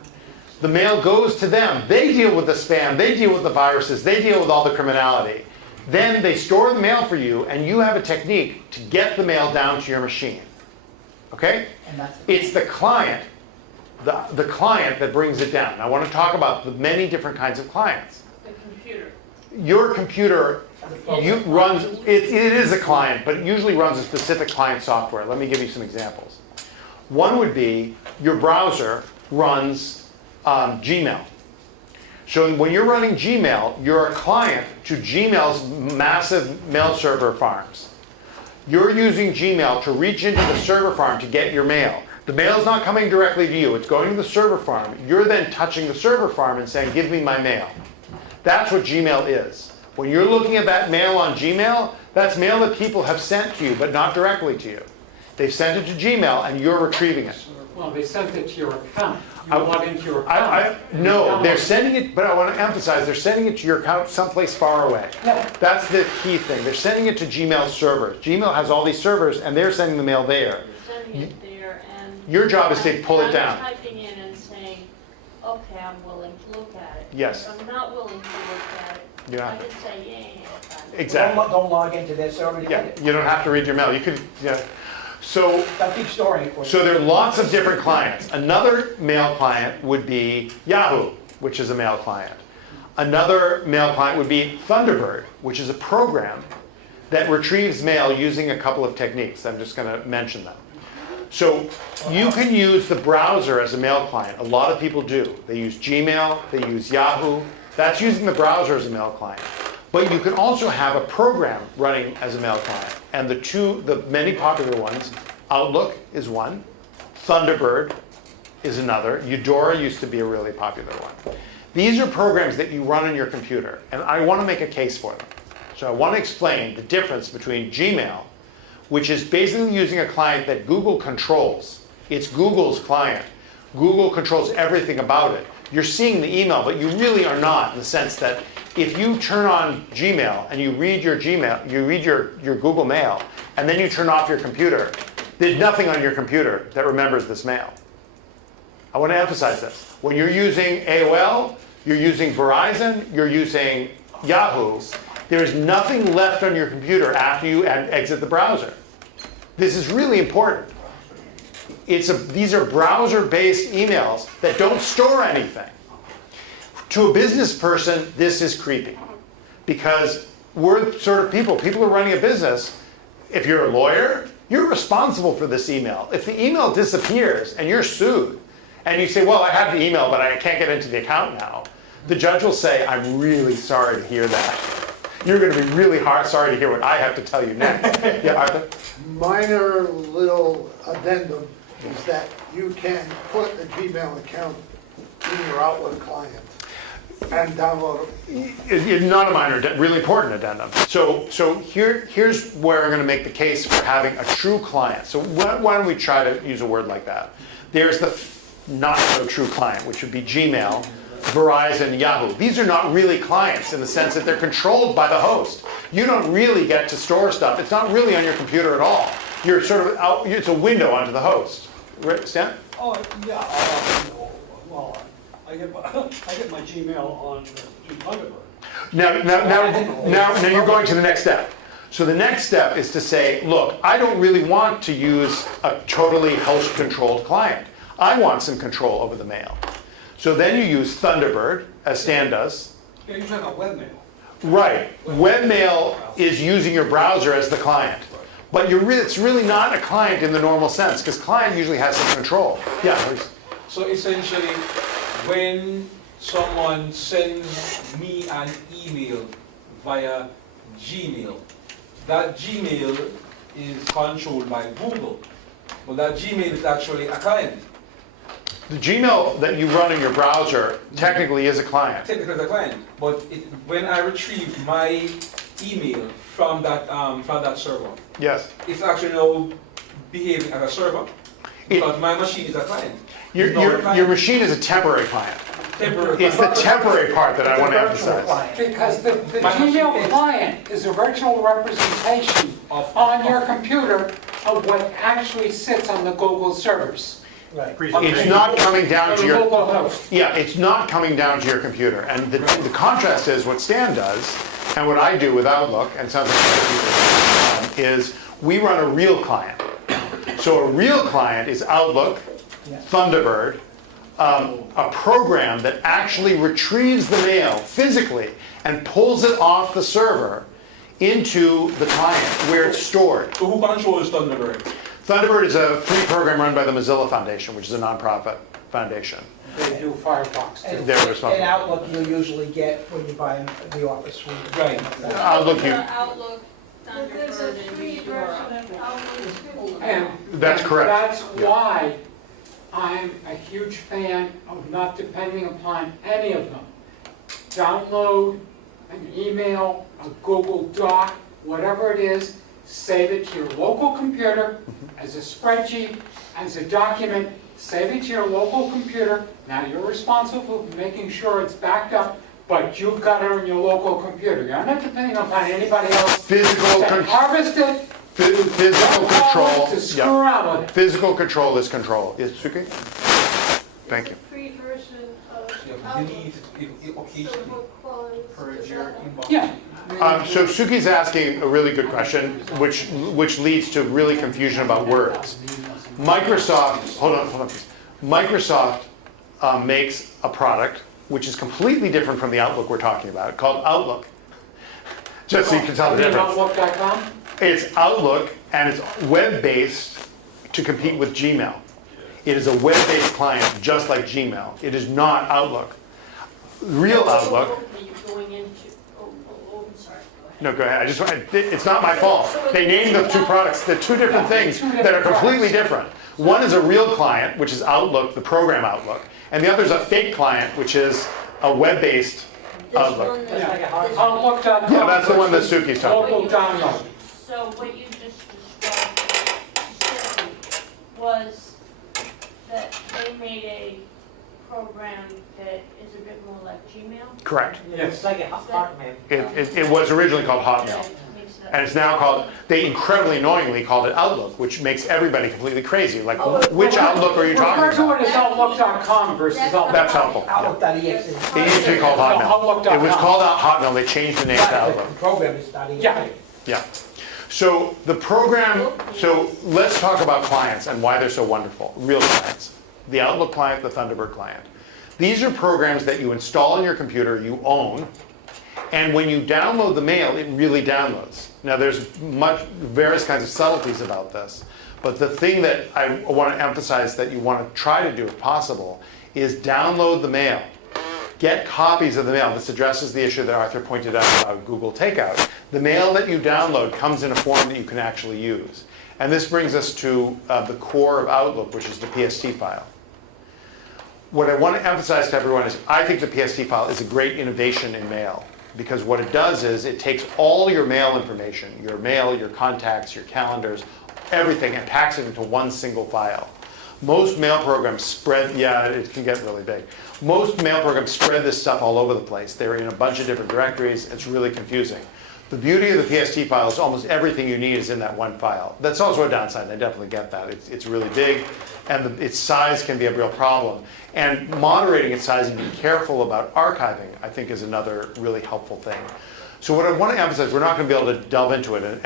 The mail goes to them. They deal with the spam. They deal with the viruses. They deal with all the criminality. Then they store the mail for you, and you have a technique to get the mail down to your machine. Okay? It's the client, the client that brings it down. I want to talk about the many different kinds of clients. The computer. Your computer runs, it is a client, but it usually runs a specific client software. Let me give you some examples. One would be your browser runs Gmail. So when you're running Gmail, you're a client to Gmail's massive mail server farms. You're using Gmail to reach into the server farm to get your mail. The mail's not coming directly to you, it's going to the server farm. You're then touching the server farm and saying, give me my mail. That's what Gmail is. When you're looking at that mail on Gmail, that's mail that people have sent to you, but not directly to you. They've sent it to Gmail and you're retrieving it. Well, they sent it to your account. You log into your account. No, they're sending it, but I want to emphasize, they're sending it to your account someplace far away. That's the key thing. They're sending it to Gmail servers. Gmail has all these servers, and they're sending the mail there. You're sending it there, and Your job is to pull it I'm down. typing in and saying, okay, I'm willing to look at it. Yes. If I'm not willing to look at it, You I have can say, yeah. Exactly. Don't log into their server. Yeah, you don't have to read your mail. You could, So, They'll keep storing it for you. so there are lots of different clients. Another mail client would be Yahoo, which is a mail client. Another mail client would be Thunderbird, which is a program that retrieves mail using a couple of techniques. I'm just going to mention them. So you can use the browser as a mail client. A lot of people do. They use Gmail, they use Yahoo. That's using the browser as a mail client. But you can also have a program running as a mail client. And the many popular ones, Outlook is one, Thunderbird is another, Eudora used to be a really popular one. These are programs that you run on your computer, and I want to make a case for them. So I want to explain the difference between Gmail, which is basically using a client that Google controls. It's Google's client. Google controls everything about it. You're seeing the email, but you really are not, in the sense that if you turn on Gmail and you read your Gmail, you read your Google Mail, and then you turn off your computer, there's nothing on your computer that remembers this mail. I want to emphasize this. When you're using AOL, you're using Verizon, you're using Yahoo, there is nothing left on your computer after you exit the browser. This is really important. These are browser-based emails that don't store anything. To a business person, this is creepy because we're sort of people are running a business. If you're a lawyer, you're responsible for this email. If the email disappears and you're sued and you say, well, I have the email, but I can't get into the account now, the judge will say, I'm really sorry to hear that. You're going to be really sorry to hear what I have to tell you next. Yeah, Arthur? Minor little addendum. is that you can put a Gmail account in your Outlook client and download it. Not a minor, really important addendum. So here's where I'm going to make the case for having a true client. So why don't we try to use a word like that? There's the not so true client, which would be Gmail, Verizon, Yahoo. These are not really clients in the sense that they're controlled by the host. You don't really get to store stuff. It's not really on your computer at all. You're sort of out, it's a window onto the host. Right, Stan? Oh, yeah, well, I get my Gmail on through Thunderbird. Now you're going to the next step. So the next step is to say, look, I don't really want to use a totally host-controlled client. I want some control over the mail. So then you use Thunderbird, as Stan does. Yeah, you're talking about webmail. Right. Webmail is using your browser as the client. But it's really not a client in the normal sense, because client usually has some control. Yeah, please. So essentially, when someone sends me an email via Gmail, that Gmail is controlled by Google, but that Gmail is actually a client. The Gmail that you run in your browser technically is a client. Technically it's a client, but when I retrieve my email from that server, Yes. it's actually now behaving as a server, because my machine is a client. Your machine is a temporary client. Temporary It's the client. temporary part that I want to Virtual emphasize. client. Because the My Gmail machine is- client is a virtual representation on your computer of what actually sits on the Google servers. Right. It's not coming down to The your, local host. yeah, it's not coming down to your computer. And the contrast is what Stan does, and what I do with Outlook, and it sounds like other people, is we run a real client. So a real client is Outlook, Thunderbird, a program that actually retrieves the mail physically and pulls it off the server into the client where it's stored. So who controls Thunderbird? Thunderbird is a free program run by the Mozilla Foundation, which is a nonprofit foundation. They do Firefox too. And They're responsible. and Outlook you usually get when you buy the Office suite. Right. Outlook, you, Outlook, Thunderbird, and Eudora. And That's correct. That's Yeah. why I'm a huge fan of not depending upon any of them. Download an email, a Google Doc, whatever it is, save it to your local computer as a spreadsheet, as a document, save it to your local computer. Now you're responsible for making sure it's backed up, but you've got it on your local computer. You're not depending upon anybody else physical, to harvest it, physical control. to screw Yeah. around with it. Physical control is control. Yes, Suki? Thank you. It's a free version of You Outlook. delete it So occasionally. what quality Purge does your that have? inbox. Yeah. So Suki's asking a really good question, which leads to really confusion about words. Microsoft, hold on, please. Microsoft makes a product which is completely different from the Outlook we're talking about, called Outlook. Just so you can tell the difference. Outlook.com? It's Outlook, and it's web-based to compete with Gmail. It is a web-based client, just like Gmail. It is not Outlook. Real Outlook. Are you going into, I'm sorry, go ahead. No, go ahead. It's not my fault. They named the two products. They're two different things that are completely different. One is a real client, which is Outlook, the program Outlook, and the other is a fake client, which is a web-based This Outlook. one, Yeah. this Outlook.com. Yeah, that's the one that Suki's talking about. Local download. So what you just described specifically was that they made a program that is a bit more like Gmail? Correct. It's like a Hotmail. It was originally called Hotmail. That makes it up. And it's now called, they incredibly annoyingly called it Outlook, which makes everybody completely crazy. Like, Oh, which Outlook are you talking Refer to about? it as Outlook.com versus Outlook. That's helpful. yeah. Outlook.exe. It used to be called Hotmail. Outlook.com. It was called out Hotmail, they changed the name to The Outlook. program is .exe. Yeah. Yeah. So the program, so let's talk about clients and why they're so wonderful. Real clients. The Outlook client, the Thunderbird client. These are programs that you install on your computer, you own, and when you download the mail, it really downloads. Now there's various kinds of subtleties about this, but the thing that I want to emphasize that you want to try to do if possible is download the mail get copies of the mail. This addresses the issue that Arthur pointed out about Google Takeout. The mail that you download comes in a form that you can actually use. And this brings us to the core of Outlook, which is the PST file. What I want to emphasize to everyone is I think the PST file is a great innovation in mail, because what it does is it takes all your mail information, your mail, your contacts, your calendars, everything, and packs it into one single file. Most mail programs spread, yeah, it can get really big. Most mail programs spread this stuff all over the place. They're in a bunch of different directories. It's really confusing. The beauty of the PST file is almost everything you need is in that one file. That's also a downside. I definitely get that. It's really big, and its size can be a real problem. And moderating its size and being careful about archiving, I think, is another really helpful thing. So what I want to emphasize, we're not going to be able to delve into it, and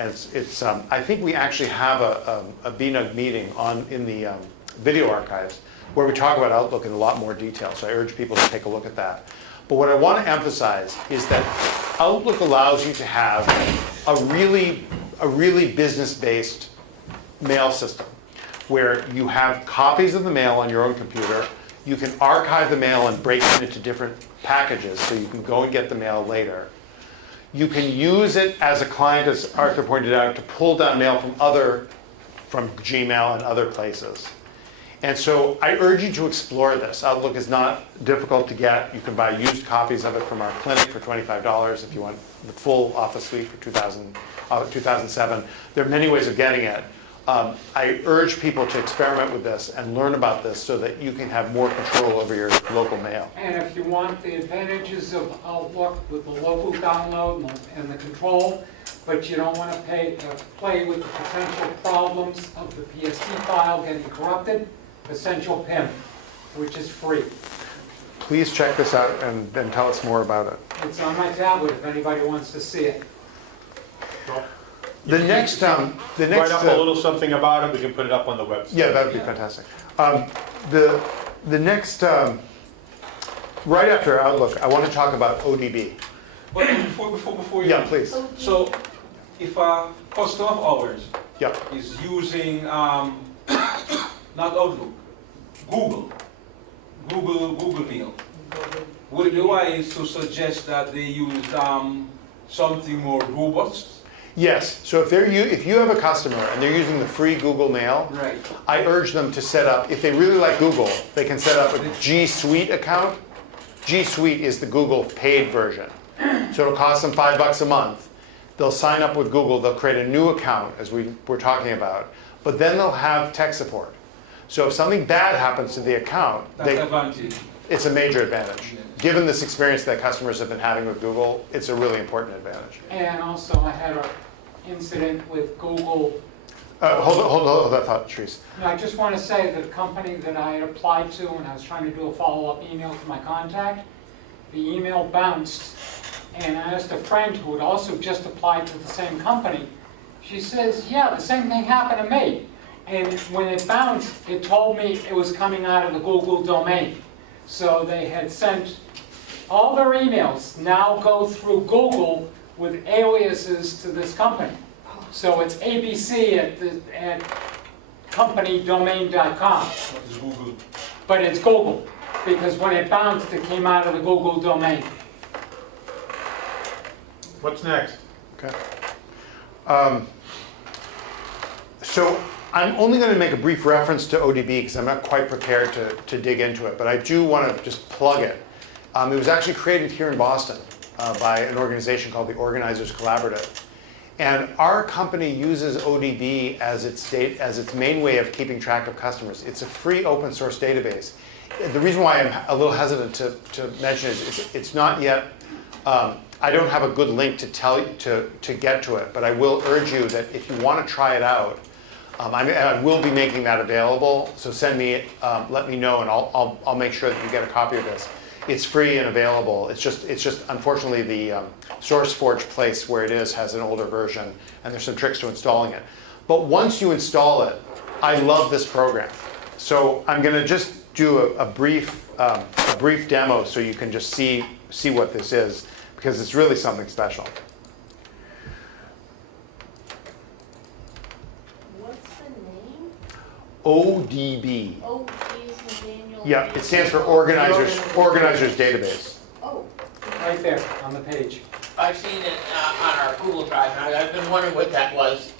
I think we actually have a BNUG meeting in the video archives where we talk about Outlook in a lot more detail. So I urge people to take a look at that. But what I want to emphasize is that Outlook allows you to have a really business-based mail system where you have copies of the mail on your own computer. You can archive the mail and break it into different packages so you can go and get the mail later. You can use it as a client, as Arthur pointed out, to pull down mail from Gmail and other places. And so I urge you to explore this. Outlook is not difficult to get. You can buy used copies of it from our clinic for $25 if you want the full Office suite for 2007. There are many ways of getting it. I urge people to experiment with this and learn about this so that you can have more control over your local mail. And if you want the advantages of Outlook with the local download and the control, but you don't want to play with the potential problems of the PST file getting corrupted, Essential PIM, which is free. Please check this out and tell us more about it. It's on my tablet if anybody wants to see it. The next, Write up a little something about it, we can put it up on the website. Yeah, that would be fantastic. The next, right after Outlook, I want to talk about ODB. But before you... Yeah, please. So, if a customer of ours Yep. is using, not Outlook, Google Mail, would it be wise to suggest that they use something more robust? Yes, so if you have a customer and they're using the free Google Mail, Right. I urge them to set up, if they really like Google, they can set up a G Suite account. G Suite is the Google paid version. So it'll cost them $5 a month. They'll sign up with Google, they'll create a new account, as we were talking about, but then they'll have tech support. So if something bad happens to the account, That's advantage. it's a major advantage. Given this experience that customers have been having with Google, it's a really important advantage. And also I had an incident with Google. Hold that thought, Therese. And I just want to say that the company that I had applied to and I was trying to do a follow-up email to my contact, the email bounced. And I asked a friend who had also just applied to the same company. She says, yeah, the same thing happened to me. And when it bounced, it told me it was coming out of the Google domain. So they had sent all their emails now go through Google with aliases to this company. So it's ABC at companydomain.com. It's Google. But it's Google, because when it bounced, it came out of the Google domain. What's next? Okay. So I'm only going to make a brief reference to ODB because I'm not quite prepared to dig into it, but I do want to just plug it. It was actually created here in Boston by an organization called the Organizers Collaborative. And our company uses ODB as its main way of keeping track of customers. It's a free open source database. The reason why I'm a little hesitant to mention it is it's not yet, I don't have a good link to tell you to get to it, but I will urge you that if you want to try it out, I will be making that available. So send me, let me know, and I'll make sure that you get a copy of this. It's free and available. It's just unfortunately the SourceForge place where it is has an older version, and there's some tricks to installing it. But once you install it, I love this program. So I'm going to just do a brief demo so you can just see what this is, because it's really something special. What's the name? ODB. Oh, geez, and Daniel. Yeah, it stands for Organizers Database. right there on the page. I've seen it on our Google Drive, and I've been wondering what that was.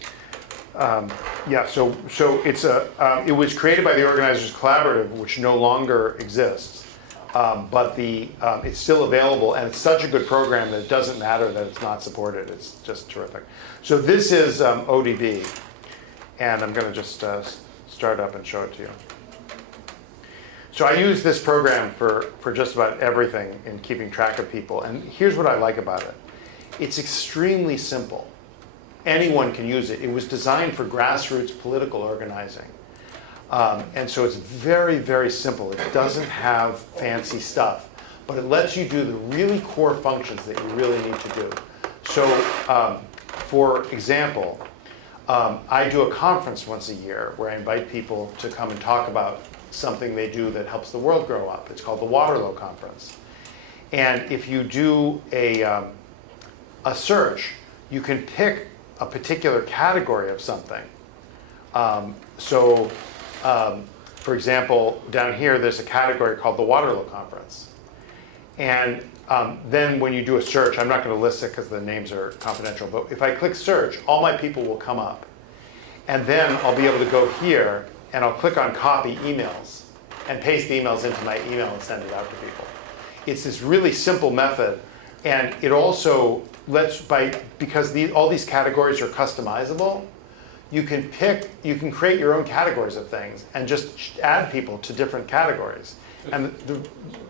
Yeah, so it's it was created by the Organizers Collaborative, which no longer exists. But it's still available, and it's such a good program that it doesn't matter that it's not supported. It's just terrific. So this is ODB, and I'm going to just start up and show it to you. So I use this program for just about everything in keeping track of people, and here's what I like about it. It's extremely simple. Anyone can use it. It was designed for grassroots political organizing. And so it's very, very simple. It doesn't have fancy stuff, but it lets you do the really core functions that you really need to do. So for example, I do a conference once a year where I invite people to come and talk about something they do that helps the world grow up. It's called the Waterloo Conference. And if you do a search, you can pick a particular category of something. For example, down here, there's a category called the Waterloo Conference. And then when you do a search, I'm not going to list it because the names are confidential, but if I click search, all my people will come up. And then I'll be able to go here, and I'll click on copy emails, and paste the emails into my email and send it out to people. It's this really simple method, and it also lets, because all these categories are customizable, you can create your own categories of things and just add people to different categories. And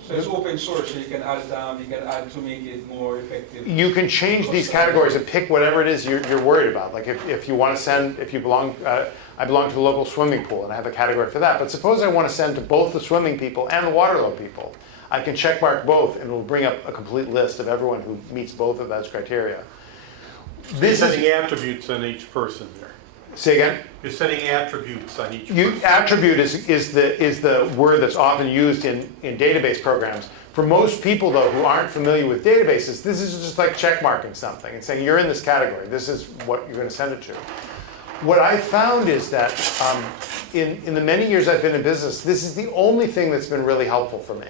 So it's open source, so you can add to make it more effective. you can change these categories and pick whatever it is you're worried about. Like if you want to send, if you belong, I belong to a local swimming pool and I have a category for that. But suppose I want to send to both the swimming people and the Waterloo people. I can check mark both and it will bring up a complete list of everyone who meets both of those criteria. You're setting attributes on each person there. Say again? You're setting attributes on each person. Attribute is the word that's often used in database programs. For most people, though, who aren't familiar with databases, this is just like check marking something and saying, you're in this category. This is what you're going to send it to. What I found is that in the many years I've been in business, this is the only thing that's been really helpful for me.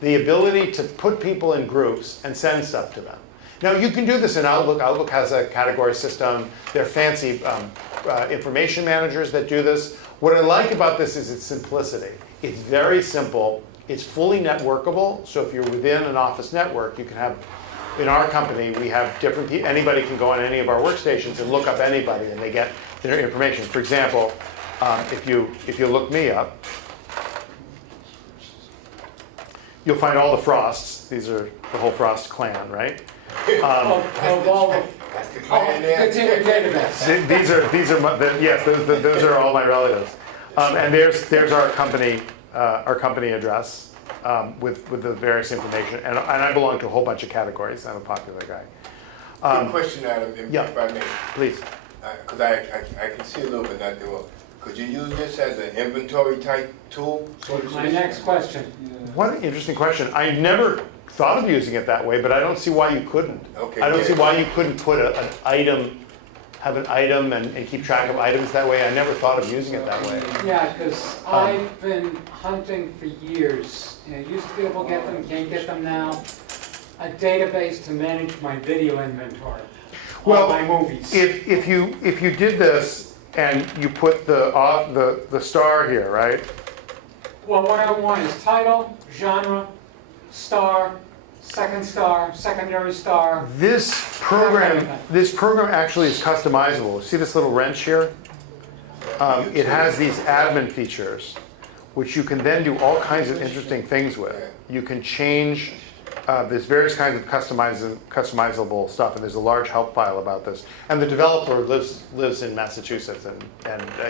The ability to put people in groups and send stuff to them. Now, you can do this in Outlook. Outlook has a category system. There are fancy information managers that do this. What I like about this is its simplicity. It's very simple. It's fully networkable. So if you're within an office network, you can have, in our company, we have different people. Anybody can go on any of our workstations and look up anybody, and they get their information. For example, if you look me up, you'll find all the Frosts. These are the whole Frost clan, right? Of all the, That's the clan there. it's in your database. Those are all my relatives. And there's our company address with the various information. And I belong to a whole bunch of categories. I'm a popular guy. Quick question, Adam, if I may. Please. Because I can see a little bit, not the well. Could you use this as an inventory type tool? My next question. What an interesting question. I never thought of using it that way, but I don't see why you couldn't. Okay, I don't yeah. see why you couldn't put an item, have an item and keep track of items that way. I never thought of using it that way. Yeah, because I've been hunting for years. You know, used to be able to get them, can't get them now. A database to manage my video inventory. Well, my movies. If you did this and you put the star here, right? Well, what I want is title, genre, star, secondary star. This program actually is customizable. See this little wrench here? It has these admin features, which you can then do all kinds of interesting things with. You can change. There's various kinds of customizable stuff, and there's a large help file about this. And the developer lives in Massachusetts, and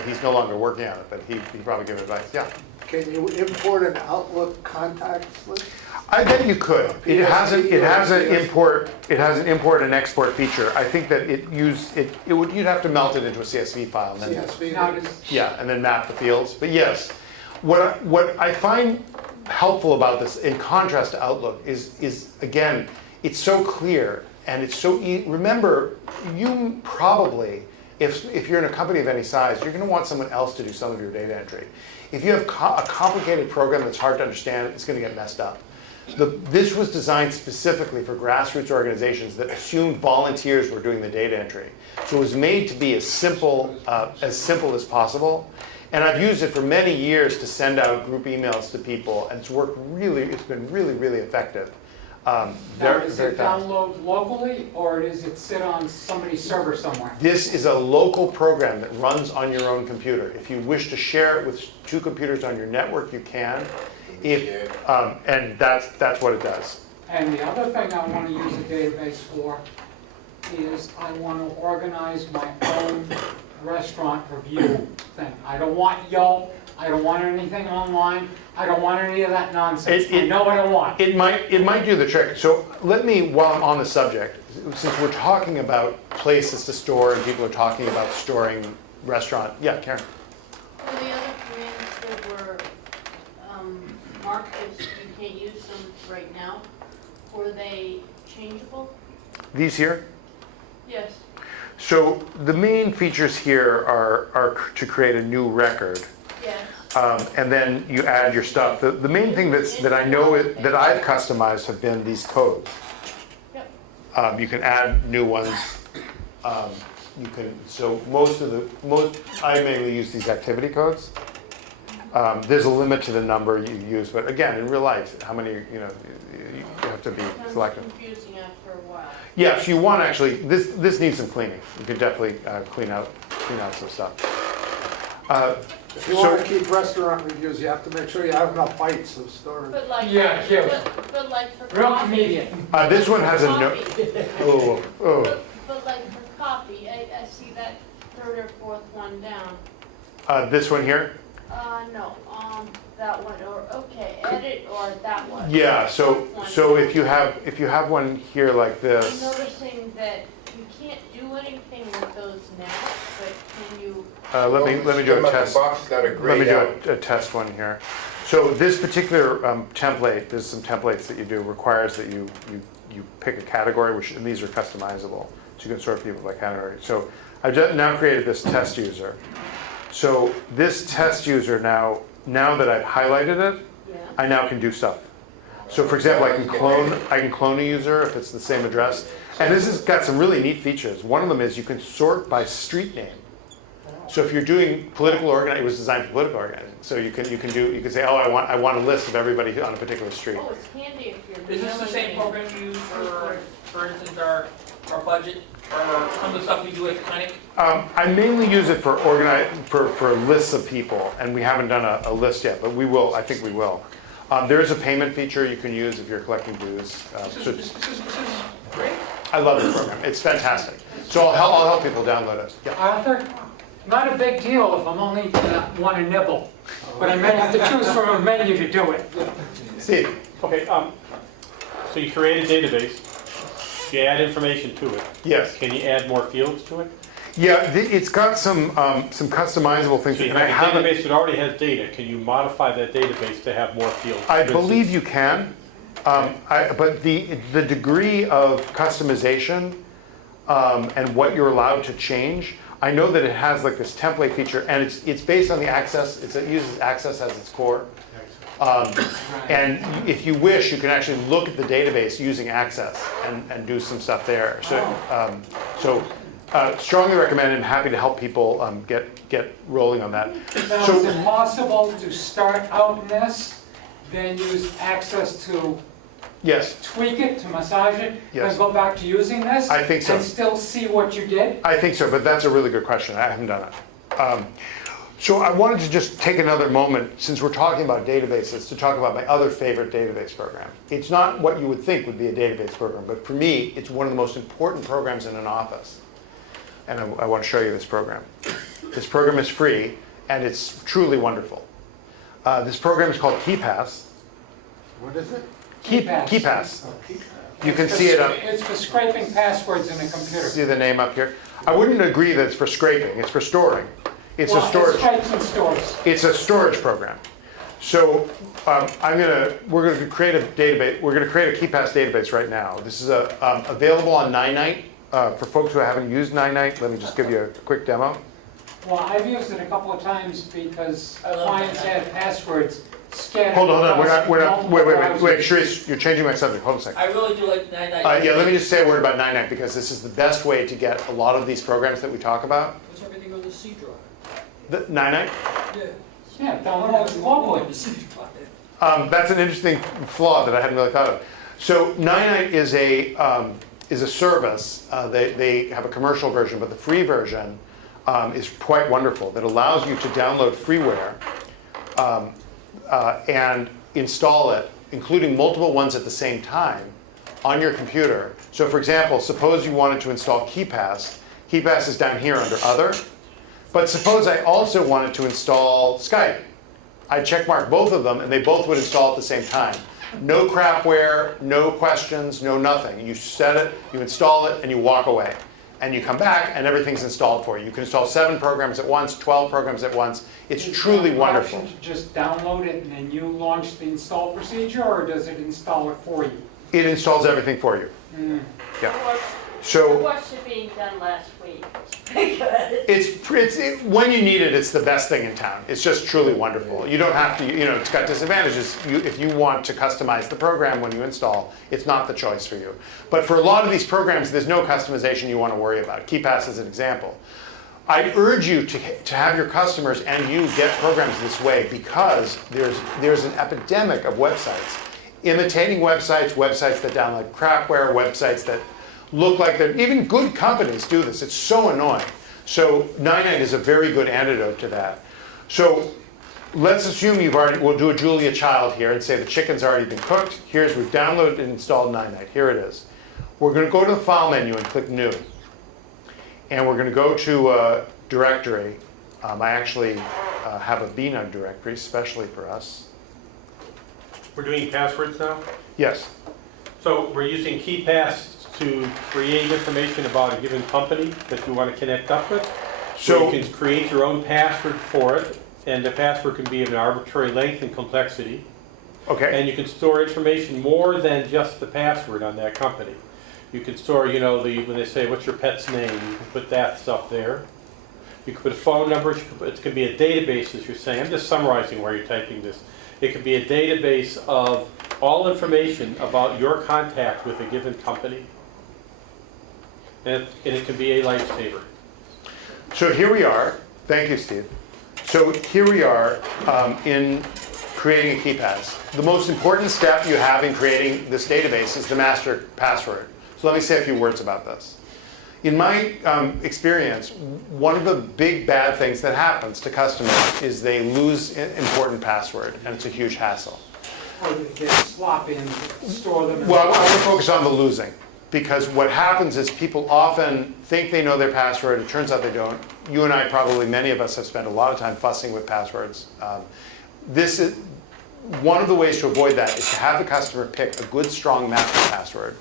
he's no longer working on it, but he probably give advice. Yeah. Can you import an Outlook contacts list? I bet you could. It has an import and export feature. I think that you'd have to melt it into a CSV file. And then, CSV? yeah, and then map the fields. But yes, what I find helpful about this, in contrast to Outlook, is again, it's so clear and it's so remember, you probably, if you're in a company of any size, you're going to want someone else to do some of your data entry. If you have a complicated program that's hard to understand, it's going to get messed up. This was designed specifically for grassroots organizations that assumed volunteers were doing the data entry. So it was made to be as simple as possible. And I've used it for many years to send out group emails to people, and it's been really, really effective. Now, Very, is very it fast. download locally, or does it sit on somebody's server somewhere? This is a local program that runs on your own computer. If you wish to share it with 2 computers on your network, you can. And that's what it does. And the other thing I want to use a database for is I want to organize my own restaurant review thing. I don't want Yelp, I don't want anything online, I don't want any of that nonsense. I know what I want. It might do the trick. So let me, while I'm on the subject, since we're talking about places to store and people are talking about storing restaurant, yeah, Karen. Well, the other commands that were marked as you can't use them right now, were they changeable? These here? Yes. So the main features here are to create a new record. Yes. And then you add your stuff. The main thing that I know that I've customized have been these codes. Yep. You can add new ones. So I mainly use these activity codes. There's a limit to the number you use, but again, in real life, how many, you have to be selective. It's confusing after a while. Yes, you want actually, this needs some cleaning. You could definitely clean out some stuff. If you want to keep restaurant reviews, you have to make sure you have enough bytes of storage. But like, Yeah, cute. but like for Real coffee. comedian. This one has a no. Coffee. Oh. But like for coffee, I see that third or fourth one down. This one here? No, that one, or, okay, edit or that one. Yeah, so if you have one here like I'm this, noticing that you can't do anything with those now, but can you? let me do a test. Box got a Let me grayed do out. a test one here. So this particular template, there's some templates that you do, requires that you pick a category, and these are customizable. So you can sort people by category. So I've now created this test user. So this test user now that I've highlighted it, Yeah. I now can do stuff. So for example, I can clone a user if it's the same address. And this has got some really neat features. One of them is you can sort by street name. So if you're doing political organizing, it was designed for political organizing. So you can say, oh, I want a list of everybody on a particular street. Oh, it's handy if you're. Is this the same mailing program you use for instance, our budget, or some of the stuff we do at the clinic? I mainly use it for lists of people, and we haven't done a list yet, but we will. I think we will. There is a payment feature you can use if you're collecting dues. This is great. I love this program. It's fantastic. So I'll help people download it. Yeah. Arthur, not a big deal if I'm only want to nibble, but I may have to choose from a menu to do it. Steve. Okay, so you create a database, you add information to it. Yes. Can you add more fields to it? Yeah, it's got some customizable things. So you and I have a haven't. database that already has data. Can you modify that database to have more fields? I For believe instance, you can, but the degree of customization and what you're allowed to change, I know that it has like this template feature, and it's based on the Access. It uses Access as its core. And if you wish, you can actually look at the database using Access and do some stuff there. So strongly recommend and happy to help people get rolling on that. Now, So- is it possible to start out in this, then use access to Yes, tweak it, to massage it, Yes. and go back to using this? I think so. And still see what you did? I think so, but that's a really good question. I haven't done it. So I wanted to just take another moment, since we're talking about databases, to talk about my other favorite database program. It's not what you would think would be a database program, but for me, it's one of the most important programs in an office. And I want to show you this program. This program is free, and it's truly wonderful. This program is called KeyPass. What is it? KeyPass. Oh, keep that. You can see it up. It's for scraping passwords in a computer. See the name up here? I wouldn't agree that it's for scraping. It's for storing. It's a Well, storage. it scrapes and stores. It's a storage program. So we're going to create a database. We're going to create a KeyPass database right now. This is available on Ninite. For folks who haven't used Ninite, let me just give you a quick demo. Well, I've used it a couple of times because clients had passwords scanning. Hold on, across wait, multiple wait, browsers. Sharice, you're changing my subject, hold on a second. I really do like 99. Yeah, let me just say a word about 99 because this is the best way to get a lot of these programs that we talk about. Puts everything on the C drive. The 99? Yeah. Yeah, download it globally. The C drive. That's an interesting flaw that I hadn't really thought of. So 99 is a service. They have a commercial version, but the free version is quite wonderful. That allows you to download freeware and install it, including multiple ones at the same time on your computer. So for example, suppose you wanted to install KeePass. KeePass is down here under Other. But suppose I also wanted to install Skype. I'd checkmark both of them and they both would install at the same time. No crapware, no questions, no nothing. You set it, you install it, and you walk away. And you come back and everything's installed for you. You can install 7 programs at once, 12 programs at once. It's truly wonderful. Option to just download it and then you launch the install procedure, or does it install it for you? It installs everything for you. Yeah. I So watched it being done last week. when you need it, it's the best thing in town. It's just truly wonderful. You don't have to, it's got disadvantages. If you want to customize the program when you install, it's not the choice for you. But for a lot of these programs, there's no customization you want to worry about. KeePass is an example. I urge you to have your customers and you get programs this way because there's an epidemic of websites. Imitating websites that download crapware, websites that look like they're, even good companies do this. It's so annoying. So 99 is a very good antidote to that. So let's assume we'll do a Julia Child here and say the chicken's already been cooked. We've downloaded and installed 99. Here it is. We're going to go to the File menu and click New. And we're going to go to a directory. I actually have a BNUG directory, especially for us. We're doing passwords now? Yes. So we're using KeePass to create information about a given company that you want to connect up with. So you can create your own password for it, and the password can be of an arbitrary length and complexity. Okay. And you can store information more than just the password on that company. You can store, when they say, what's your pet's name? You can put that stuff there. You can put a phone number. It can be a database, as you're saying. I'm just summarizing where you're typing this. It could be a database of all information about your contact with a given company. And it can be a lifesaver. So here we are. Thank you, Steve. So here we are in creating a KeePass. The most important step you have in creating this database is the master password. So let me say a few words about this. In my experience, one of the big bad things that happens to customers is they lose important password, and it's a huge hassle. Or they get sloppy and store them in Well, I want to focus on the losing. Because what happens is people often think they know their password. It turns out they don't. You and I, probably many of us, have spent a lot of time fussing with passwords. This is one of the ways to avoid that is to have the customer pick a good, strong master password,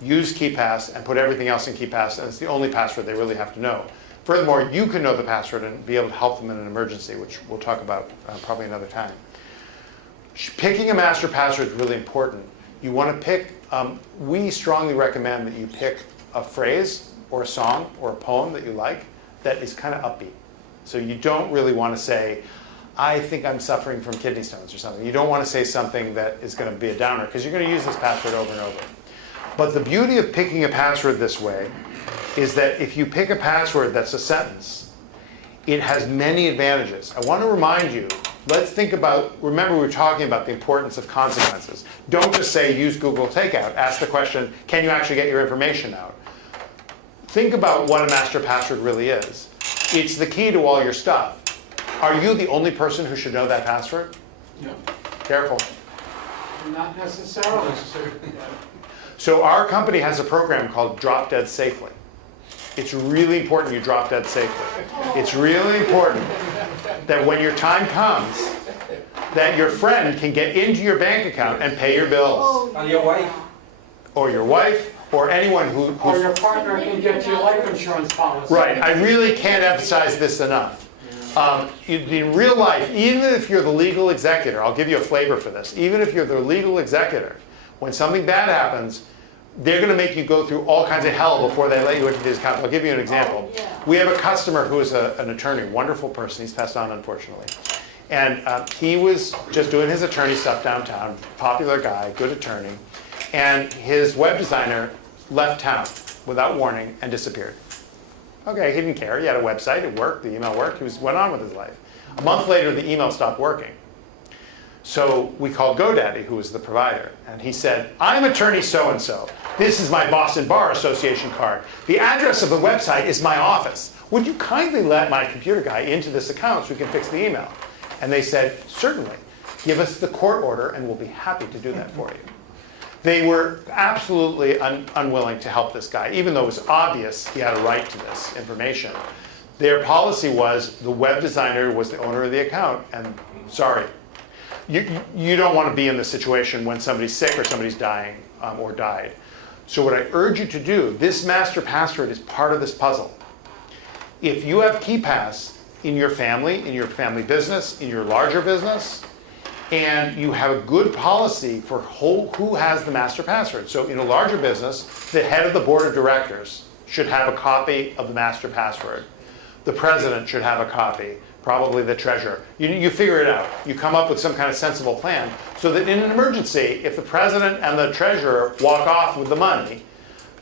use KeePass, and put everything else in KeePass, and it's the only password they really have to know. Furthermore, you can know the password and be able to help them in an emergency, which we'll talk about probably another time. Picking a master password is really important. You want to pick, we strongly recommend that you pick a phrase or a song or a poem that you like that is kind of upbeat. So you don't really want to say, I think I'm suffering from kidney stones or something. You don't want to say something that is going to be a downer because you're going to use this password over and over. But the beauty of picking a password this way is that if you pick a password that's a sentence, it has many advantages. I want to remind you, let's think about, remember we were talking about the importance of consequences. Don't just say use Google Takeout. Ask the question, can you actually get your information out? Think about what a master password really is. It's the key to all your stuff. Are you the only person who should know that password? No. Careful. Not necessarily. So our company has a program called Drop Dead Safely. It's really important you drop dead safely. It's really important that when your time comes, that your friend can get into your bank account and pay your bills. And your wife. Or your wife, or anyone who... Or your partner can get your life insurance policy. Right, I really can't emphasize this enough. In real life, even if you're the legal executor, I'll give you a flavor for this, even if you're the legal executor, when something bad happens, they're going to make you go through all kinds of hell before they let you into these accounts. I'll give you an example. We have a customer who is an attorney, wonderful person. He's passed on, unfortunately. And he was just doing his attorney stuff downtown, popular guy, good attorney. And his web designer left town without warning and disappeared. Okay, he didn't care. He had a website, it worked, the email worked, went on with his life. A month later, the email stopped working. So we called GoDaddy, who was the provider, and he said, I'm attorney so-and-so. This is my Boston Bar Association card. The address of the website is my office. Would you kindly let my computer guy into this account so we can fix the email? And they said, certainly. Give us the court order and we'll be happy to do that for you. They were absolutely unwilling to help this guy, even though it was obvious he had a right to this information. Their policy was the web designer was the owner of the account, and sorry. You don't want to be in the situation when somebody's sick or somebody's dying or died. So what I urge you to do, this master password is part of this puzzle. If you have KeePass in your family business, in your larger business, and you have a good policy for who has the master password. So in a larger business, the head of the board of directors should have a copy of the master password. The president should have a copy, probably the treasurer. You figure it out. You come up with some kind of sensible plan so that in an emergency, if the president and the treasurer walk off with the money,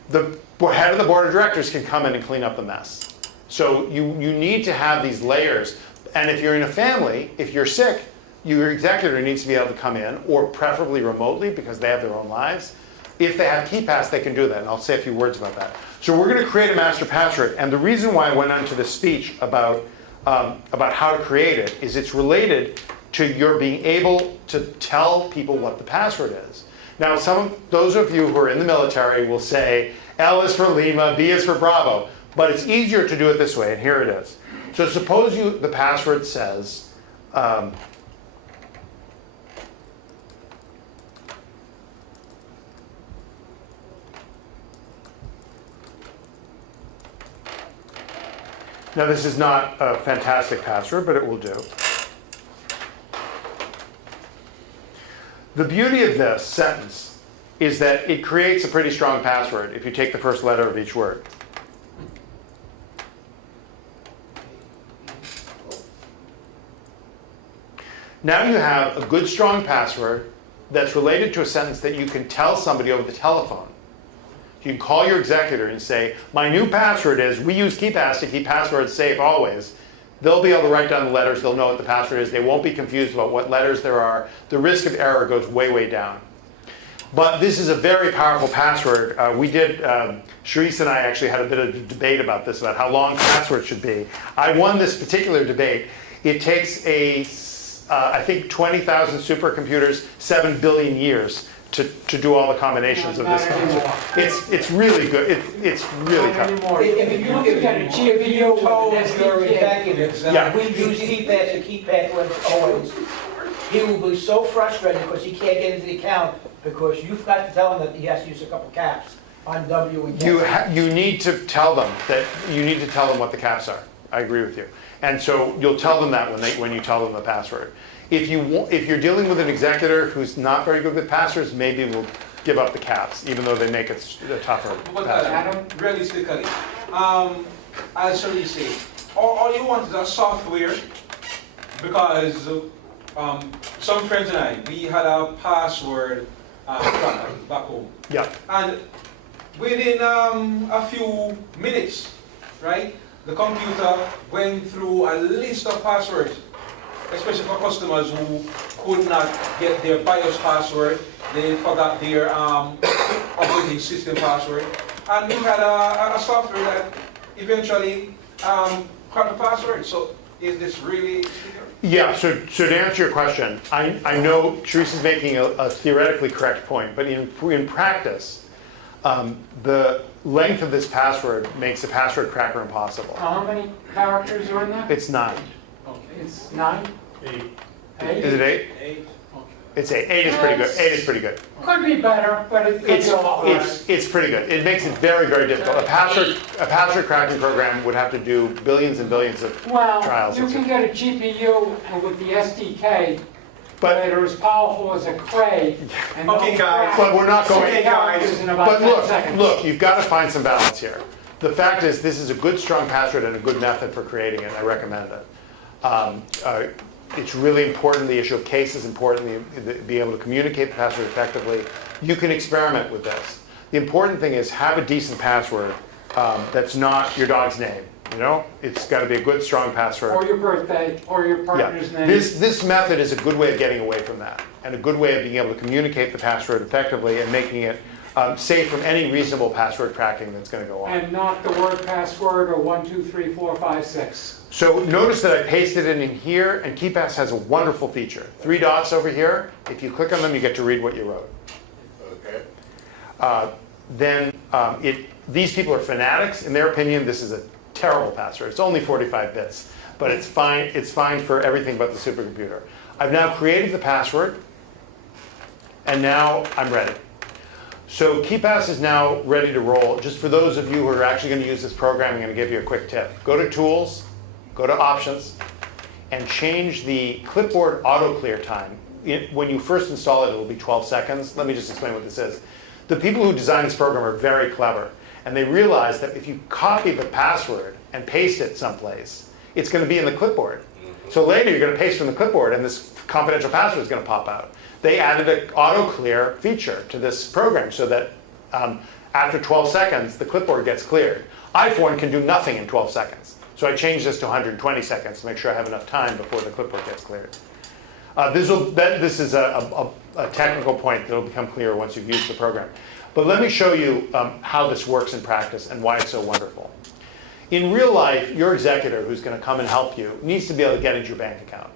the head of the board of directors can come in and clean up the mess. So you need to have these layers. And if you're in a family, if you're sick, your executor needs to be able to come in, or preferably remotely because they have their own lives. If they have KeePass, they can do that, and I'll say a few words about that. So we're going to create a master password, and the reason why I went on to this speech about how to create it is it's related to your being able to tell people what the password is. Now, those of you who are in the military will say, L is for Lima, B is for Bravo, but it's easier to do it this way, and here it is. So suppose the password says, now this is not a fantastic password, but it will do. The beauty of this sentence is that it creates a pretty strong password if you take the first letter of each word. Now you have a good strong password that's related to a sentence that you can tell somebody over the telephone. You can call your executor and say, my new password is, we use KeePass to keep passwords safe always. They'll be able to write down the letters, they'll know what the password is, they won't be confused about what letters there are. The risk of error goes way, way down. But this is a very powerful password. Sharice and I actually had a bit of a debate about this, about how long passwords should be. I won this particular debate. It takes I think 20,000 supercomputers, 7 billion years to do all the combinations of this password. It's really good. It's really tough. If you told your executives Yeah. that we use KeePass to keep passwords always, he will be so frustrated because he can't get into the account because you forgot to tell him that he has to use a couple caps on W and caps. You need to tell them what the caps are. I agree with you. And so you'll tell them that when you tell them the password. If you're dealing with an executor who's not very good with passwords, maybe we'll give up the caps, even though they make it a tougher password. Realistically, as Sharice said, all you want is a software, because some friends and I, we had a password back home. Yeah. And within a few minutes, right, the computer went through a list of passwords, especially for customers who could not get their BIOS password, they forgot their operating system password, and we had a software that eventually cracked the password. So is this really? Yeah, so to answer your question, I know Sharice is making a theoretically correct point, but in practice, the length of this password makes the password cracker impossible. How many characters are in there? It's 9. It's 9? 8. Is it 8? 8. It's 8. 8 is pretty good. 8 is pretty good. Could be better, but it could be a lot worse. It's pretty good. It makes it very, very difficult. A password cracking program would have to do billions and billions of trials. Well, you can get a GPU with the SDK But that are as powerful as a Cray. And Okay, guys. But we're not going. Okay, guys. In about But 10 seconds. look, you've got to find some balance here. The fact is, this is a good, strong password and a good method for creating it. I recommend it. It's really important. The issue of case is important. Be able to communicate the password effectively. You can experiment with this. The important thing is have a decent password that's not your dog's name. You know, it's got to be a good, strong password. Or your birthday, or your partner's name. This method is a good way of getting away from that, and a good way of being able to communicate the password effectively and making it safe from any reasonable password cracking that's going to go on. And not the word password or 1, 2, 3, 4, 5, 6. So notice that I pasted it in here, and KeePass has a wonderful feature. 3 dots over here. If you click on them, you get to read what you wrote. Okay. These people are fanatics. In their opinion, this is a terrible password. It's only 45 bits, but it's fine. It's fine for everything but the supercomputer. I've now created the password, and now I'm ready. So KeePass is now ready to roll. Just for those of you who are actually going to use this program, I'm going to give you a quick tip. Go to Tools, go to Options, and change the Clipboard auto clear time. When you first install it, it will be 12 seconds. Let me just explain what this is. The people who designed this program are very clever, and they realize that if you copy the password and paste it someplace, it's going to be in the clipboard. So later you're going to paste from the clipboard and this confidential password is going to pop out. They added an auto clear feature to this program so that after 12 seconds, the clipboard gets cleared. iPhone can do nothing in 12 seconds. So I changed this to 120 seconds to make sure I have enough time before the clipboard gets cleared. This is a technical point that will become clearer once you've used the program. But let me show you how this works in practice and why it's so wonderful. In real life, your executor who's going to come and help you needs to be able to get into your bank account.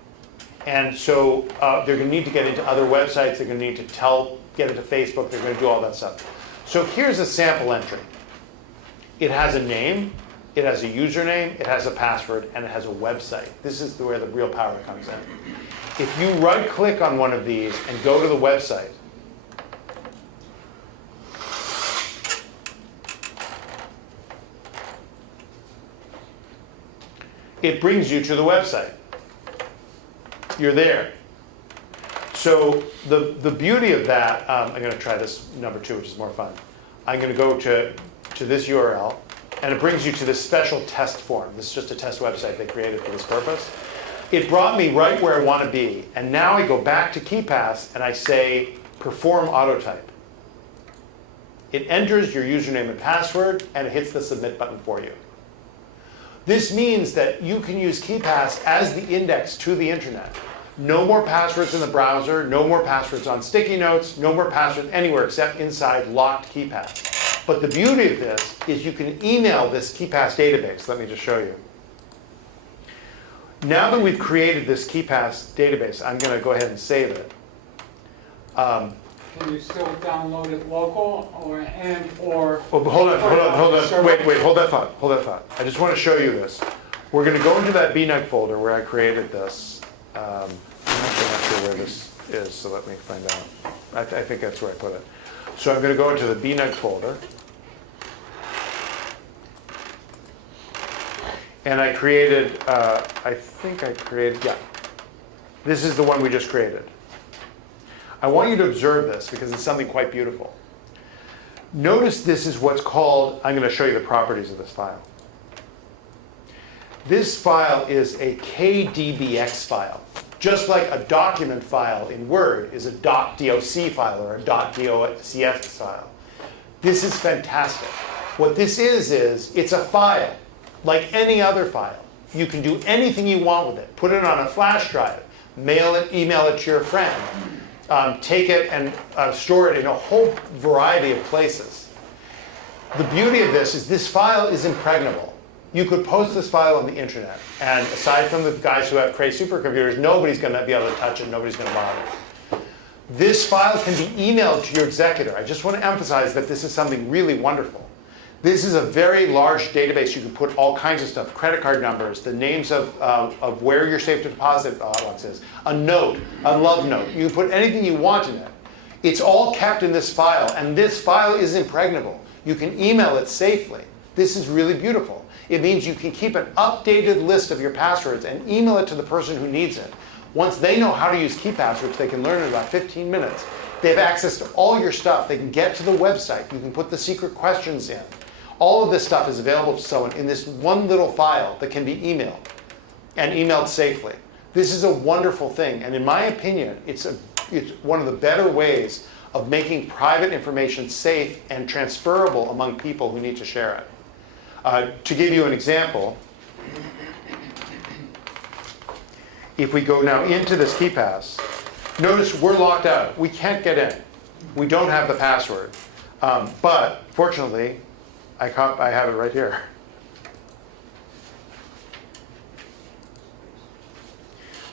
And so they're going to need to get into other websites. They're going to need to get into Facebook. They're going to do all that stuff. So here's a sample entry. It has a name. It has a username. It has a password. And it has a website. This is where the real power comes in. If you right-click on one of these and go to the website, it brings you to the website. You're there. So the beauty of that, I'm going to try this number 2, which is more fun. I'm going to go to this URL, and it brings you to this special test form. This is just a test website they created for this purpose. It brought me right where I want to be, and now I go back to KeePass and I say, perform autotype. It enters your username and password, and it hits the submit button for you. This means that you can use KeePass as the index to the internet. No more passwords in the browser, no more passwords on sticky notes, no more passwords anywhere except inside locked KeePass. But the beauty of this is you can email this KeePass database. Let me just show you. Now that we've created this KeePass database, I'm going to go ahead and save it. Can you still download it local or? Oh, hold on. Wait, hold that thought. I just want to show you this. We're going to go into that BNUG folder where I created this. I'm actually not sure where this is, so let me find out. I think that's where I put it. So I'm going to go into the BNUG folder. And I created, this is the one we just created. I want you to observe this because it's something quite beautiful. Notice this is what's called, I'm going to show you the properties of this file. This file is a KDBX file. Just like a document file in Word is a .doc file or a .docx file. This is fantastic. What this is it's a file, like any other file. You can do anything you want with it. Put it on a flash drive, mail it, email it to your friend. Take it and store it in a whole variety of places. The beauty of this is this file is impregnable. You could post this file on the internet, and aside from the guys who have crazy supercomputers, nobody's going to be able to touch it, nobody's going to bother it. This file can be emailed to your executor. I just want to emphasize that this is something really wonderful. This is a very large database. You can put all kinds of stuff, credit card numbers, the names of where your safe deposit box is, a note, a love note. You can put anything you want in it. It's all kept in this file, and this file is impregnable. You can email it safely. This is really beautiful. It means you can keep an updated list of your passwords and email it to the person who needs it. Once they know how to use KeePass, which they can learn in about 15 minutes, they have access to all your stuff. They can get to the website. You can put the secret questions in. All of this stuff is available to someone in this one little file that can be emailed and emailed safely. This is a wonderful thing, and in my opinion, it's one of the better ways of making private information safe and transferable among people who need to share it. To give you an example, if we go now into this KeyPass, notice we're locked out. We can't get in. We don't have the password. But fortunately, I have it right here.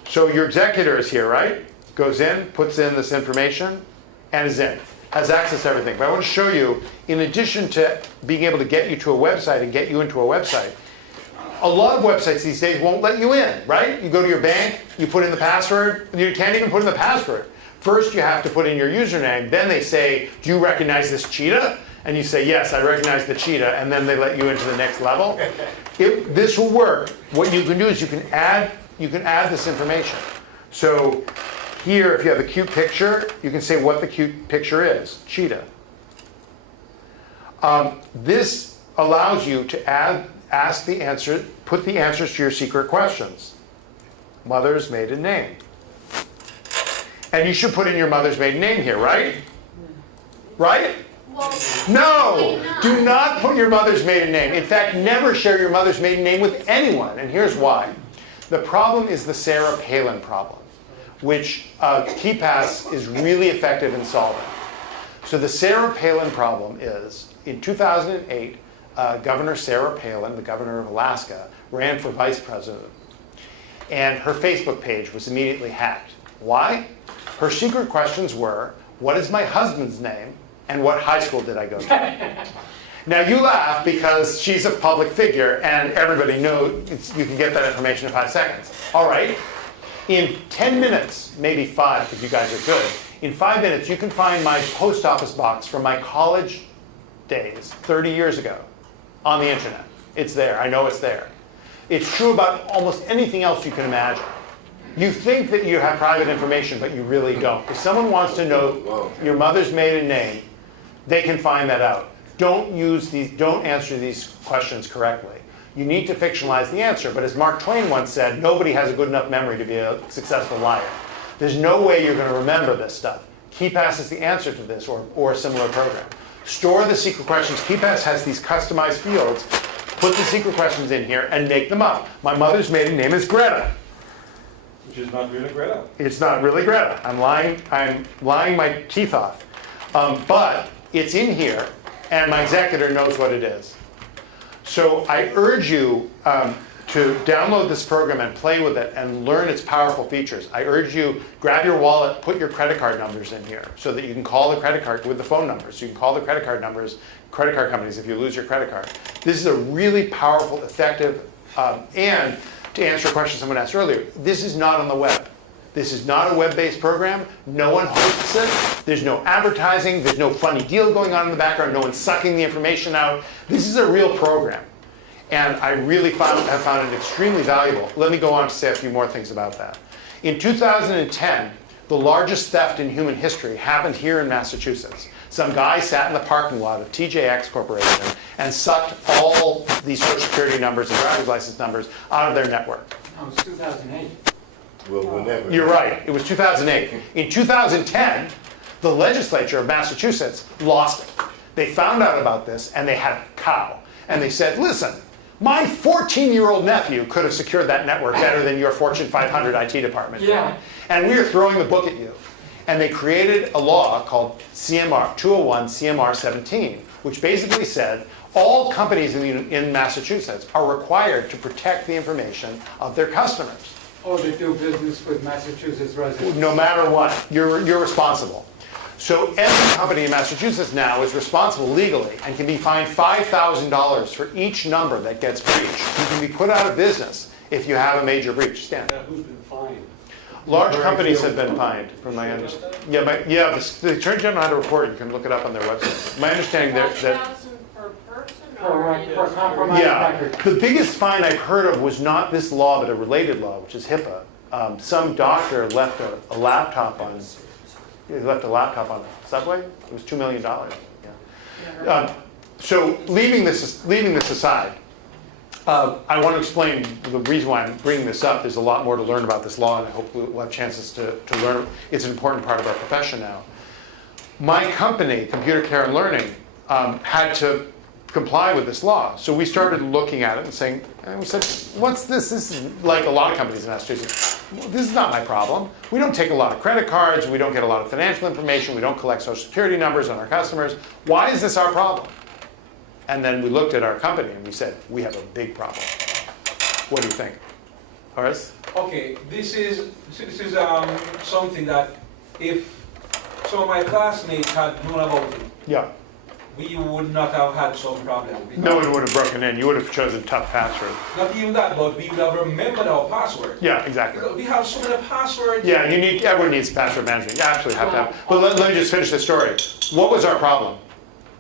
So your executor is here, right? Goes in, puts in this information, and is in. Has access to everything. But I want to show you, in addition to being able to get you to a website and get you into a website, a lot of websites these days won't let you in, right? You go to your bank, you put in the password, you can't even put in the password. First you have to put in your username, then they say, do you recognize this cheetah? And you say, yes, I recognize the cheetah, and then they let you into the next level. This will work. What you can do is you can add this information. So here, if you have a cute picture, you can say what the cute picture is, cheetah. This allows you to put the answers to your secret questions. Mother's maiden name. And you should put in your mother's maiden name here, right? Right? Well, No! Do not put your mother's maiden name. In fact, never share your mother's maiden name with anyone, and here's why. The problem is the Sarah Palin problem, which KeyPass is really effective in solving. So the Sarah Palin problem is, in 2008, Governor Sarah Palin, the governor of Alaska, ran for vice president. And her Facebook page was immediately hacked. Why? Her secret questions were, what is my husband's name, and what high school did I go to? Now you laugh because she's a public figure and everybody knows you can get that information in 5 seconds. All right, in 10 minutes, maybe 5 because you guys are good, in 5 minutes you can find my post office box from my college days 30 years ago on the internet. It's there, I know it's there. It's true about almost anything else you can imagine. You think that you have private information, but you really don't. If someone wants to know your mother's maiden name, they can find that out. Don't answer these questions correctly. You need to fictionalize the answer, but as Mark Twain once said, nobody has a good enough memory to be a successful liar. There's no way you're going to remember this stuff. KeyPass is the answer to this, or a similar program. Store the secret questions. KeyPass has these customized fields. Put the secret questions in here and make them up. My mother's maiden name is Greta. Which is not really Greta. It's not really Greta. I'm lying my teeth off. But it's in here, and my executor knows what it is. So I urge you to download this program and play with it and learn its powerful features. I urge you, grab your wallet, put your credit card numbers in here so that you can call the credit card with the phone numbers. So you can call the credit card companies if you lose your credit card. This is a really powerful, effective, and to answer a question someone asked earlier, this is not on the web. This is not a web-based program. No one hosts it. There's no advertising. There's no funny deal going on in the background. No one's sucking the information out. This is a real program. And I really have found it extremely valuable. Let me go on to say a few more things about that. In 2010, the largest theft in human history happened here in Massachusetts. Some guy sat in the parking lot of TJX Corporation and sucked all these Social Security numbers and driver's license numbers out of their network. That was 2008. Well, whenever. You're right, it was 2008. In 2010, the legislature of Massachusetts lost it. They found out about this and they had a cow. And they said, listen, my 14-year-old nephew could have secured that network better than your Fortune 500 IT department. Yeah. And we are throwing the book at you. And they created a law called CMR 201 CMR 17, which basically said all companies in Massachusetts are required to protect the information of their customers. Or to do business with Massachusetts residents. No matter what, you're responsible. So every company in Massachusetts now is responsible legally and can be fined $5,000 for each number that gets breached. You can be put out of business if you have a major breach. Stan. Who's been fined? Large companies have been fined, from my understanding. Yeah, the Attorney General had a report. You can look it up on their website. My understanding that 5,000 per person or? For compromised record. the biggest fine I've heard of was not this law, but a related law, which is HIPAA. Some doctor left a laptop on. He left a laptop on the subway. It was $2 million. Yeah. So leaving this aside, I want to explain the reason why I'm bringing this up. There's a lot more to learn about this law, and I hope we'll have chances to learn. It's an important part of our profession now. My company, Computer Care and Learning, had to comply with this law. So we started looking at it and saying, and we said, what's this? This is like a lot of companies in Massachusetts. This is not my problem. We don't take a lot of credit cards. We don't get a lot of financial information. We don't collect social security numbers on our customers. Why is this our problem? And then we looked at our company and we said, we have a big problem. What do you think? Horace? Okay, this is something that if some of my classmates had known about it, Yeah. we would not have had some problem. No one would have broken in. You would have chosen a tough password. Not even that, but we would have remembered our password. Yeah, exactly. Because we have so many passwords. Yeah, everyone needs password management. You absolutely have to have. But let me just finish the story. What was our problem?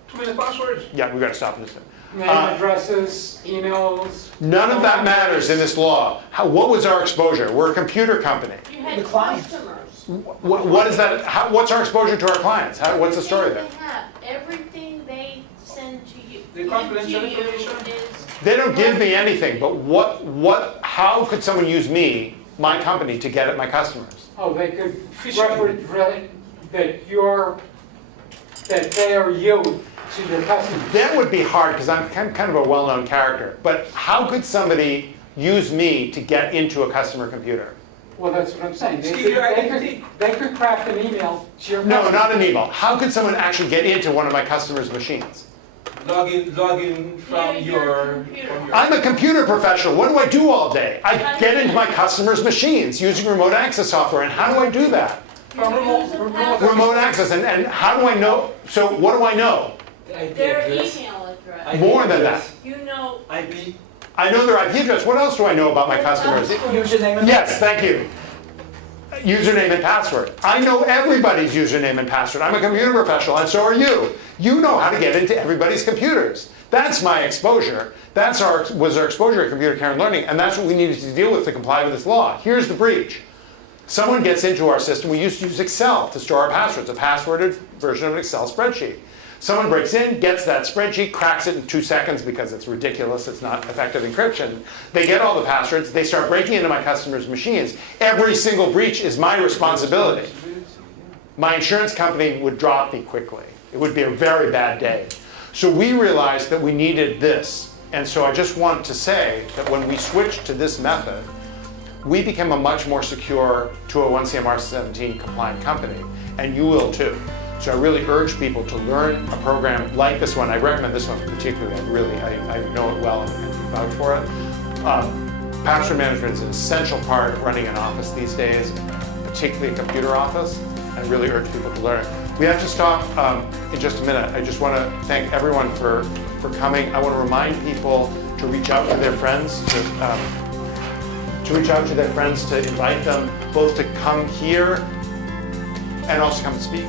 Too many passwords. Yeah, we got to stop this. Name, addresses, emails. None of that matters in this law. What was our exposure? We're a computer company. You had The clients. customers. What is that? What's our exposure to our clients? What's the story there? Everything they have, everything they send to you, The give confidential to you information? is. They don't give me anything, but how could someone use me, my company, to get at my customers? Oh, they could Phishing. represent that they are you to your customers. That would be hard because I'm kind of a well-known character. But how could somebody use me to get into a customer computer? Well, that's what I'm saying. Steve, your identity. They could craft an email to your No, customers. not an email. How could someone actually get into one of my customers' machines? Log in from Your computer. I'm a computer professional. What do I do all day? I get into my customers' machines using remote access software. And how do I do that? From remote Remote access. And how do I know? So what do I know? Their email address. More than that. You know. IP. I know their IP address. What else do I know about my customers? Username and Yes, thank you. Username and password. I know everybody's username and password. I'm a computer professional, and so are you. You know how to get into everybody's computers. That's my exposure. Was our exposure at Computer Care and Learning, and that's what we needed to deal with to comply with this law. Here's the breach. Someone gets into our system. We used to use Excel to store our passwords, a passworded version of an Excel spreadsheet. Someone breaks in, gets that spreadsheet, cracks it in 2 seconds because it's ridiculous, it's not effective encryption. They get all the passwords, they start breaking into my customers' machines. Every single breach is my responsibility. My insurance company would drop me quickly. It would be a very bad day. So we realized that we needed this. And so I just want to say that when we switched to this method, we became a much more secure 201 CMR 17 compliant company, and you will too. So I really urge people to learn a program like this one. I recommend this one particularly. I know it well and can vouch for it. Password management is an essential part of running an office these days, particularly a computer office. I really urge people to learn it. We have to stop in just a minute. I just want to thank everyone for coming. I want to remind people to reach out to their friends, to invite them both to come here and also come and speak.